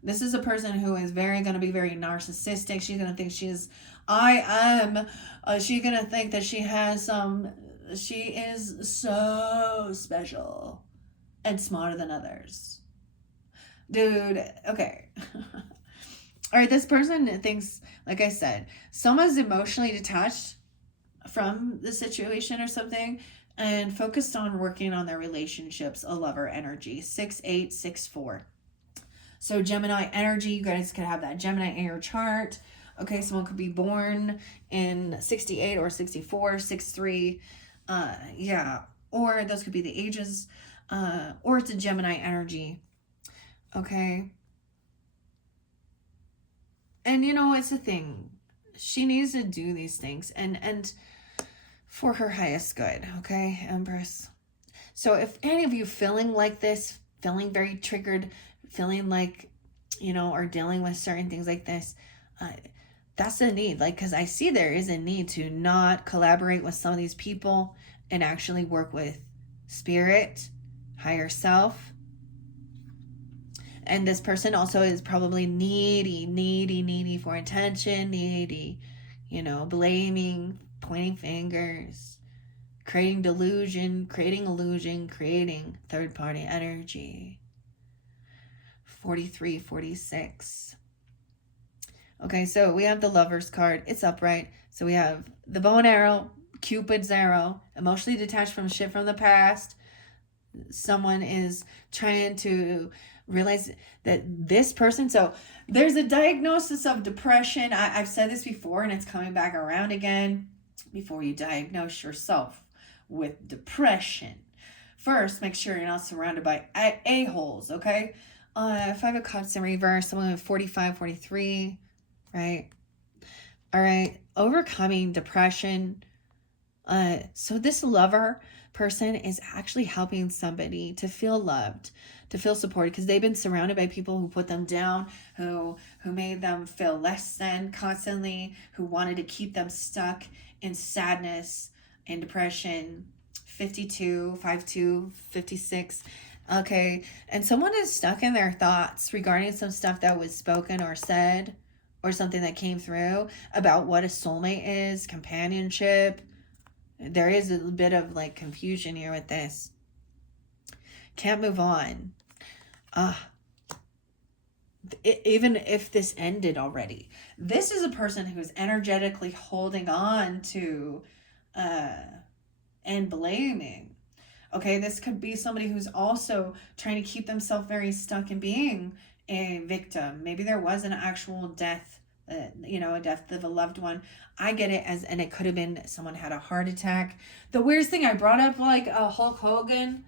This is a person who is going to be very narcissistic. She's going to think she's going to think that she is so special and smarter than others. Dude, okay. All right, this person thinks, like I said, someone's emotionally detached from the situation or something and focused on working on their relationships, a lover energy, 6864. So Gemini energy, you guys could have that Gemini in your chart. Okay, someone could be born in 68 or 64, 63. Yeah, or those could be the ages, or it's a Gemini energy. Okay. And it's a thing. She needs to do these things and for her highest good. Okay, Empress. So if any of you feeling like this, feeling very triggered, feeling like, are dealing with certain things like this, that's a need. Because I see there is a need to not collaborate with some of these people and actually work with spirit, higher self. And this person also is probably needy for attention, needy, blaming, pointing fingers, creating delusion, creating illusion, creating third-party energy. 43, 46. Okay, so we have the Lover's card. It's upright. So we have the bow and arrow, Cupid's arrow, emotionally detached from shit from the past. Someone is trying to realize that this person, so there's a diagnosis of depression. I've said this before and it's coming back around again. Before you diagnose yourself with depression, first make sure you're not surrounded by a-holes, okay? 5 of Cups in reverse, someone with 45, 43, right? All right, overcoming depression. So this lover person is actually helping somebody to feel loved, to feel supported, because they've been surrounded by people who put them down, who made them feel less than constantly, who wanted to keep them stuck in sadness and depression. 52, 52, 56. Okay, and someone is stuck in their thoughts regarding some stuff that was spoken or said, or something that came through about what a soulmate is, companionship. There is a bit of confusion here with this. Can't move on. Even if this ended already, this is a person who's energetically holding on to and blaming. Okay, this could be somebody who's also trying to keep themselves very stuck in being a victim. Maybe there was an actual death, a death of a loved one. I get it and it could have been someone had a heart attack. The weirdest thing, I brought up Hulk Hogan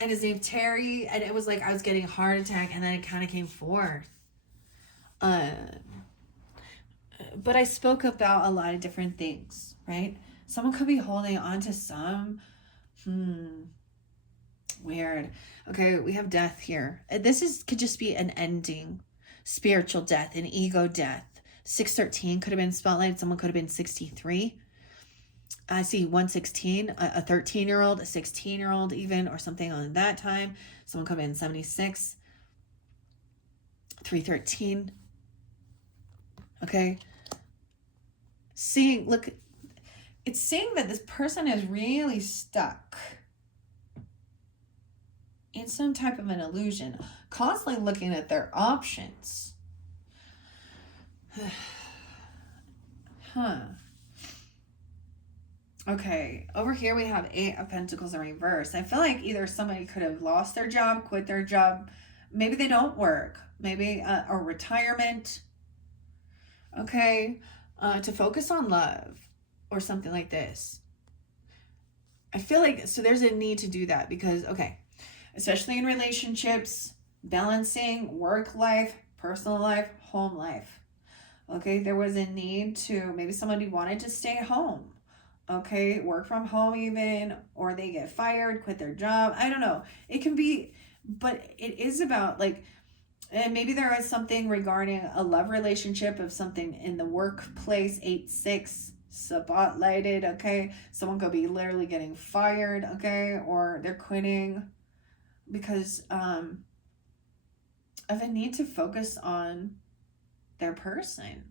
and his name Terry, and it was I was getting a heart attack, and then it kind of came forth. But I spoke about a lot of different things, right? Someone could be holding on to some weird. Okay, we have death here. This could just be an ending, spiritual death, an ego death. 613 could have been spotlighted. Someone could have been 63. I see 116, a 13-year-old, a 16-year-old even, or something on that time. Someone could have been 76. 313. Okay. Look, it's saying that this person is really stuck in some type of an illusion, constantly looking at their options. Okay, over here we have 8 of Pentacles in reverse. I feel like either somebody could have lost their job, quit their job. Maybe they don't work. Maybe a retirement. Okay, to focus on love or something like this. I feel like, so there's a need to do that because, okay, especially in relationships, balancing work life, personal life, home life. Okay, there was a need to, maybe somebody wanted to stay home. Okay, work from home even, or they get fired, quit their job. I don't know. It can be, but it is about like, and maybe there is something regarding a love relationship of something in the workplace, 8-6 spotlighted, okay? Someone could be literally getting fired, okay? Or they're quitting because of a need to focus on their person.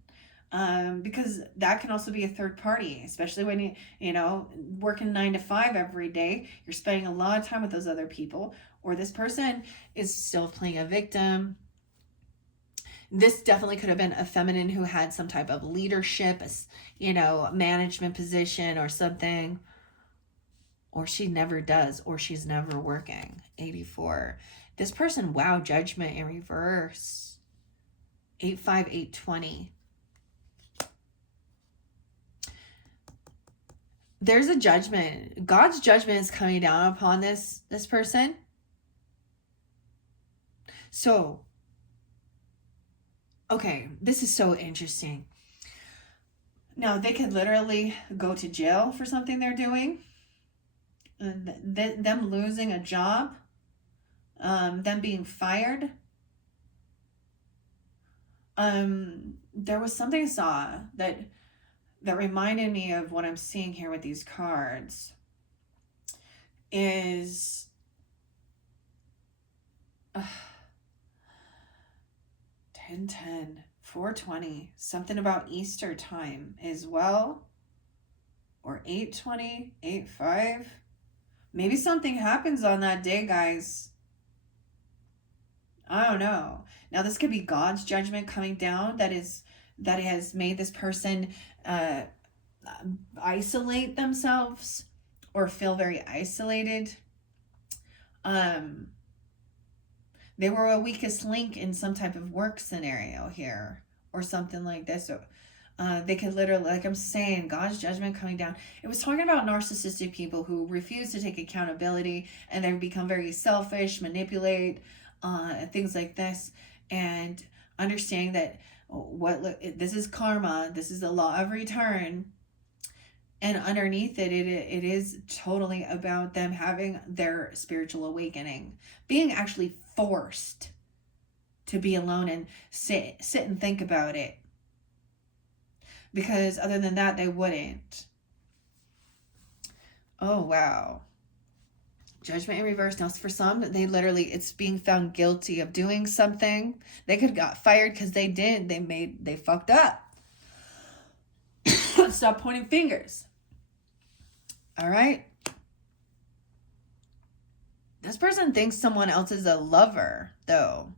Because that can also be a third party, especially when you know, working 9 to 5 every day, you're spending a lot of time with those other people, or this person is still playing a victim. This definitely could have been a feminine who had some type of leadership, you know, management position or something. Or she never does, or she's never working. 84. This person, wow, judgment in reverse. 85, 820. There's a judgment. God's judgment is coming down upon this person. So, okay, this is so interesting. Now, they could literally go to jail for something they're doing. Them losing a job. Them being fired. There was something I saw that reminded me of what I'm seeing here with these cards. Is 10-10, 420, something about Easter time as well, or 820, 8-5. Maybe something happens on that day, guys. I don't know. Now this could be God's judgment coming down that has made this person isolate themselves or feel very isolated. They were a weakest link in some type of work scenario here or something like this. So, they could literally, like I'm saying, God's judgment coming down. It was talking about narcissistic people who refuse to take accountability and they become very selfish, manipulate, things like this. And understanding that this is karma, this is the law of return. And underneath it is totally about them having their spiritual awakening, being actually forced to be alone and sit and think about it. Because other than that, they wouldn't. Oh, wow. Judgment in reverse. Now, for some, it's being found guilty of doing something. They could have got fired because they fucked up. Stop pointing fingers. All right. This person thinks someone else is a lover, though.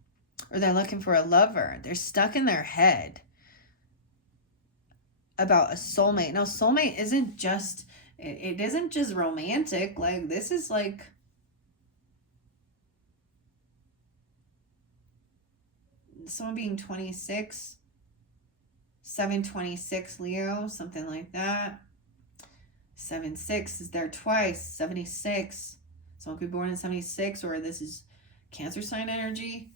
Or they're looking for a lover. They're stuck in their head about a soulmate. Now, soulmate isn't just romantic. Like, this is like someone being 26, 726 Leo, something like that. 7-6 is there twice. 76. Someone could be born in 76, or this is Cancer sign energy.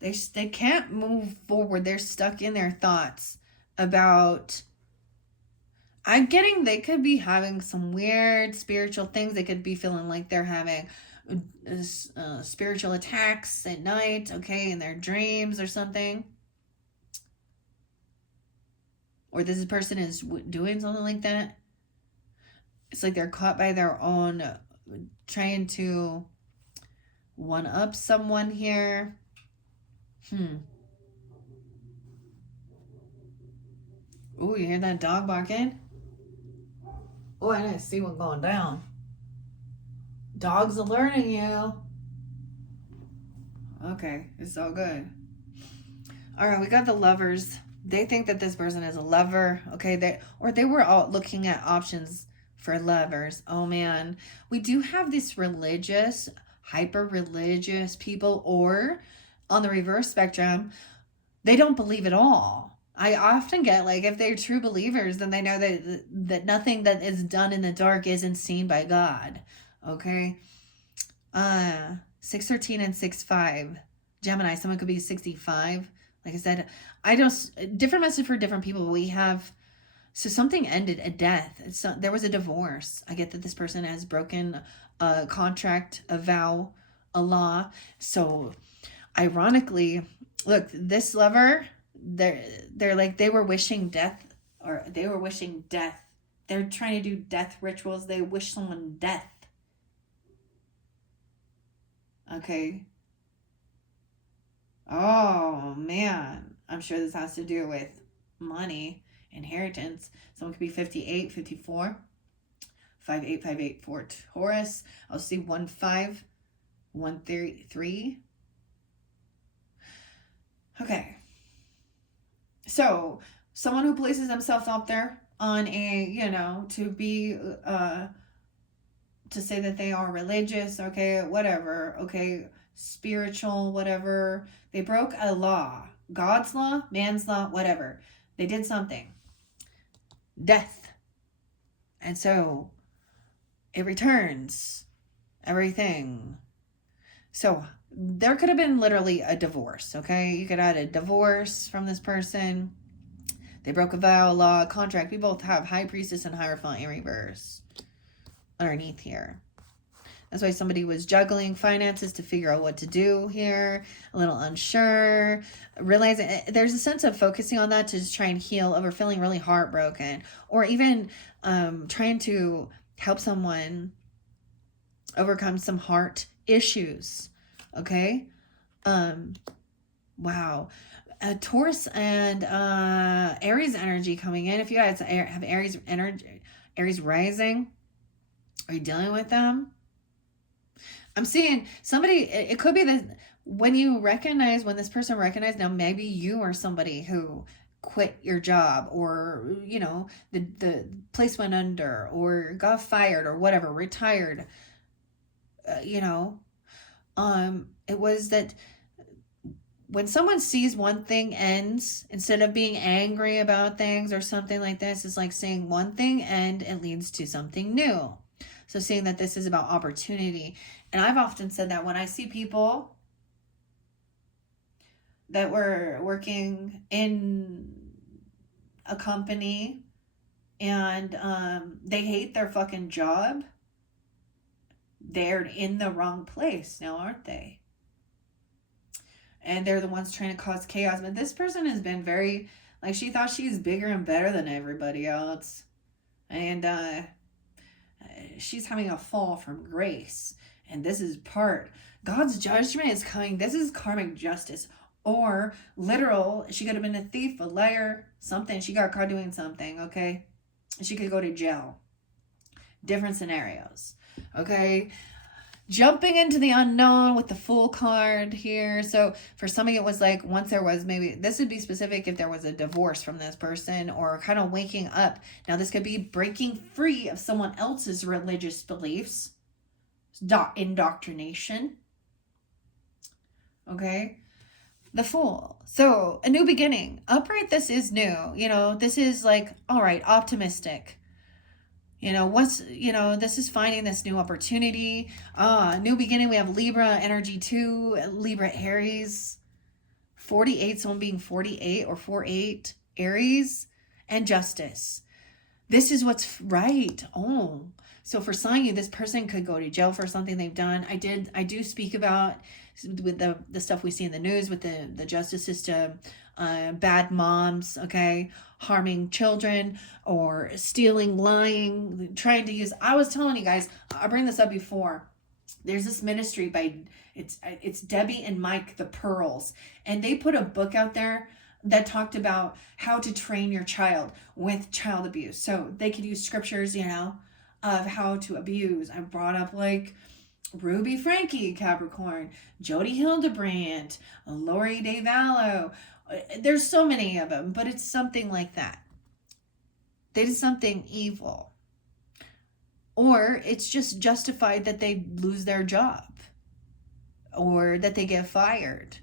They can't move forward. They're stuck in their thoughts about, I'm getting, they could be having some weird spiritual things. They could be feeling like they're having spiritual attacks at night, okay, in their dreams or something. Or this person is doing something like that. It's like they're caught by their own, trying to one-up someone here. Ooh, you hear that dog barking? Oh, I didn't see what's going down. Dog's alerting you. Okay, it's all good. All right, we got the lovers. They think that this person is a lover. Okay, they were all looking at options for lovers. Oh man, we do have this religious, hyper-religious people, or on the reverse spectrum, they don't believe at all. I often get, like, if they're true believers, then they know that nothing that is done in the dark isn't seen by God. Okay? 613 and 65. Gemini, someone could be 65. Like I said, I don't, different message for different people. We have, so something ended, a death. There was a divorce. I get that this person has broken a contract, a vow, a law. So ironically, look, this lover, they're like, they were wishing death, or they were wishing death. They're trying to do death rituals. They wish someone death. Okay. Oh, man. I'm sure this has to do with money, inheritance. Someone could be 58, 54, 58, 58 for Taurus. I'll see 15, 133. Okay. So, someone who places themselves out there on a, you know, to be, to say that they are religious, okay, whatever, okay, spiritual, whatever. They broke a law. God's law, man's law, whatever. They did something. Death. And so it returns everything. So there could have been literally a divorce, okay? You could have had a divorce from this person. They broke a vow, law, contract. We both have High Priestess and Hierophant in reverse underneath here. That's why somebody was juggling finances to figure out what to do here, a little unsure, realizing there's a sense of focusing on that to just try and heal over feeling really heartbroken, or even trying to help someone overcome some heart issues. Okay. Wow. Taurus and Aries energy coming in. If you guys have Aries energy, Aries rising, are you dealing with them? I'm seeing somebody, it could be that when this person recognized, now maybe you are somebody who quit your job, or, you know, the place went under, or got fired, or whatever, retired, you know, it was that when someone sees one thing ends, instead of being angry about things or something like this, it's like seeing one thing end, it leads to something new. So seeing that this is about opportunity. And I've often said that when I see people that were working in a company and they hate their fucking job, they're in the wrong place now, aren't they? And they're the ones trying to cause chaos. But this person has been very, like, she thought she's bigger and better than everybody else. And she's having a fall from grace. And this is part. God's judgment is coming. This is karmic justice. Or literal, she could have been a thief, a liar, something. She got caught doing something, okay? She could go to jail. Different scenarios, okay? Jumping into the unknown with the Fool card here. So for some of it was like, once there was, maybe this would be specific if there was a divorce from this person, or kind of waking up. Now this could be breaking free of someone else's religious beliefs, indoctrination. Okay. The Fool. So a new beginning. Upright, this is new. You know, this is like, all right, optimistic. You know, this is finding this new opportunity. New beginning. We have Libra energy too. Libra, Aries. 48, someone being 48 or 48. Aries and Justice. This is what's right. Oh, so for some of you, this person could go to jail for something they've done. I do speak about with the stuff we see in the news with the justice system, bad moms, okay, harming children or stealing, lying, trying to use. I was telling you guys, I bring this up before. There's this ministry by it's Debbie and Mike the Pearls, and they put a book out there that talked about how to train your child with child abuse. So they could use scriptures, you know, of how to abuse. I brought up like Ruby Frankie, Capricorn, Jody Hildebrandt, Lori DeVallo. There's so many of them, but it's something like that. They did something evil. Or it's just justified that they lose their job or that they get fired.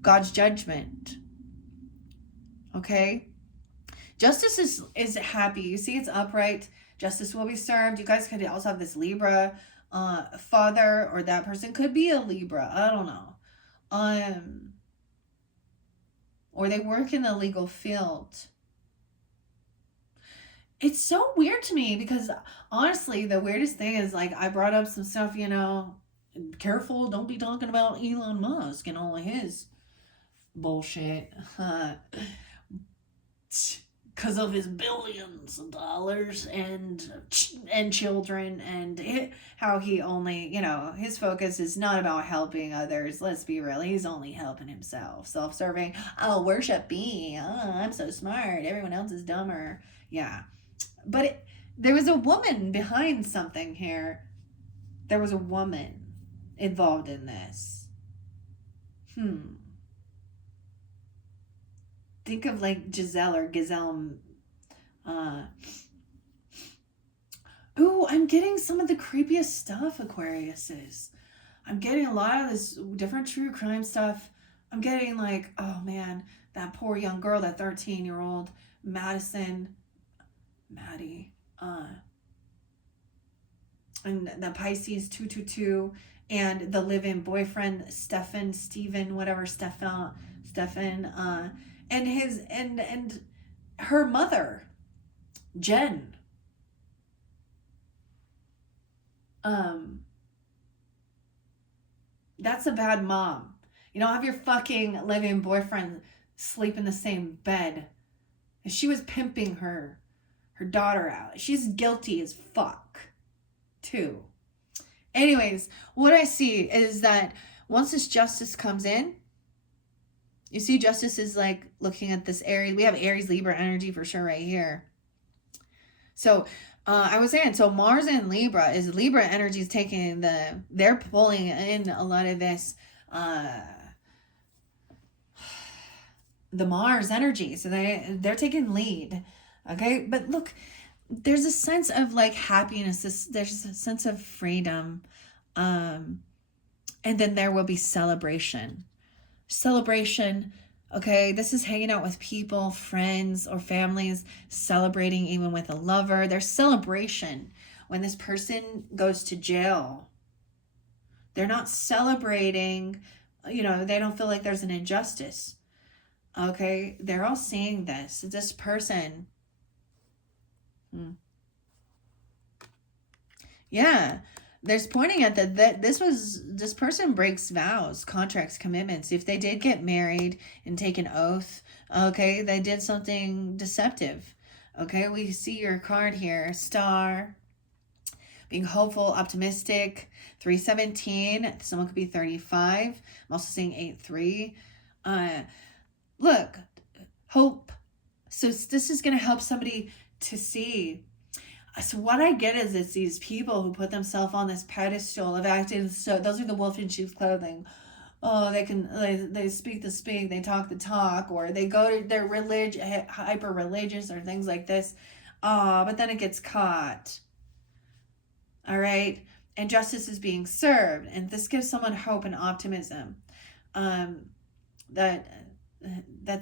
God's judgment. Okay? Justice is happy. You see, it's upright. Justice will be served. You guys could also have this Libra father, or that person could be a Libra. I don't know. Or they work in the legal field. It's so weird to me because honestly, the weirdest thing is like I brought up some stuff, you know, careful, don't be talking about Elon Musk and all of his bullshit. Because of his billions of dollars and children, and how he only, you know, his focus is not about helping others. Let's be real, he's only helping himself. Self-serving. Oh, worship me. Oh, I'm so smart. Everyone else is dumber. Yeah. But there was a woman behind something here. There was a woman involved in this. Think of like Giselle or Gazelle. Ooh, I'm getting some of the creepiest stuff, Aquariuses. I'm getting a lot of this different true crime stuff. I'm getting like, oh man, that poor young girl, that 13-year-old Maddie, and the Pisces 222, and the live-in boyfriend Stefan, and her mother, Jen. That's a bad mom. You don't have your fucking live-in boyfriend sleep in the same bed. She was pimping her daughter out. She's guilty as fuck, too. Anyways, what I see is that once this justice comes in, you see justice is like looking at this Aries. We have Aries Libra energy for sure right here. So I was saying, so Mars in Libra is Libra energy is taking they're pulling in a lot of this, the Mars energy. So they're taking lead. Okay. But look, there's a sense of like happiness. There's a sense of freedom. And then there will be celebration. Okay, this is hanging out with people, friends, or families, celebrating even with a lover. There's celebration when this person goes to jail. They're not celebrating, you know, they don't feel like there's an injustice. Okay, they're all seeing this. This person. Yeah. There's pointing at that this person breaks vows, contracts, commitments. If they did get married and take an oath, okay, they did something deceptive. Okay, we see your card here, Star, being hopeful, optimistic. 317, someone could be 35. I'm also seeing 83. Look, hope. So this is going to help somebody to see. So what I get is it's these people who put themselves on this pedestal of acting. So those are the wolf in sheep's clothing. Oh, they speak the speak, they talk the talk, or they go to their hyper religious or things like this. But then it gets caught. All right, and justice is being served, and this gives someone hope and optimism. That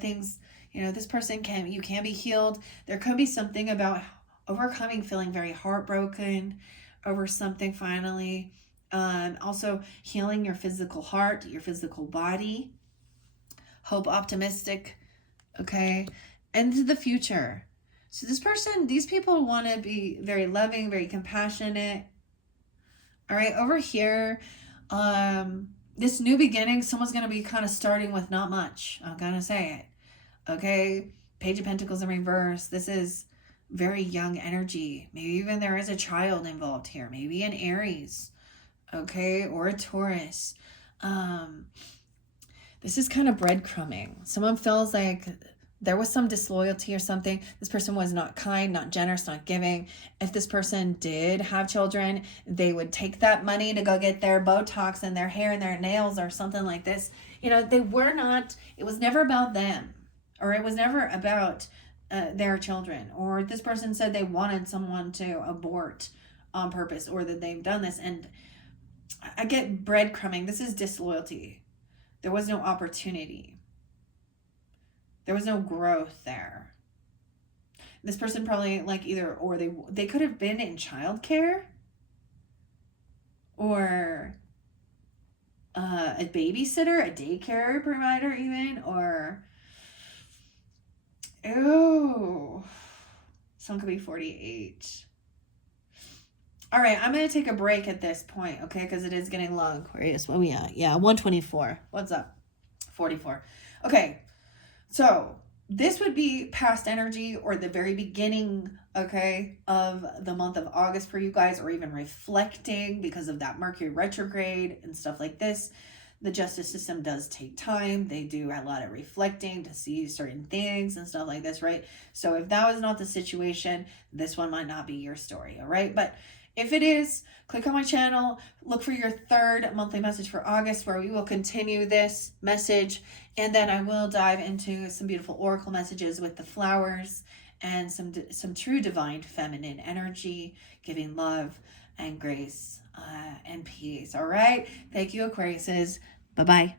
things, you know, this person can be healed. There could be something about overcoming feeling very heartbroken over something finally. Also healing your physical heart, your physical body. Hope, optimistic. Okay. And the future. So these people want to be very loving, very compassionate. All right. Over here, this new beginning, someone's going to be kind of starting with not much. I'm going to say it. Okay. Page of Pentacles in reverse. This is very young energy. Maybe even there is a child involved here. Maybe an Aries, okay, or a Taurus. This is kind of breadcrumbing. Someone feels like there was some disloyalty or something. This person was not kind, not generous, not giving. If this person did have children, they would take that money to go get their Botox and their hair and their nails or something like this. You know, it was never about them, or it was never about their children, or this person said they wanted someone to abort on purpose, or that they've done this. And I get breadcrumbing. This is disloyalty. There was no opportunity. There was no growth there. This person probably like they could have been in childcare. or a babysitter, a daycare provider even, or someone could be 48. All right, I'm going to take a break at this point, okay, because it is getting long, Aquarius. What are we at? Yeah, 124. What's up? 44. Okay, so this would be past energy or the very beginning, okay, of the month of August for you guys, or even reflecting because of that Mercury retrograde and stuff like this. The justice system does take time. They do a lot of reflecting to see certain things and stuff like this, right? So if that was not the situation, this one might not be your story, all right? But if it is, click on my channel, look for your third monthly message for August, where we will continue this message. And then I will dive into some beautiful oracle messages with the flowers and some true divine feminine energy, giving love and grace and peace. All right. Thank you, Aquariuses. Bye-bye.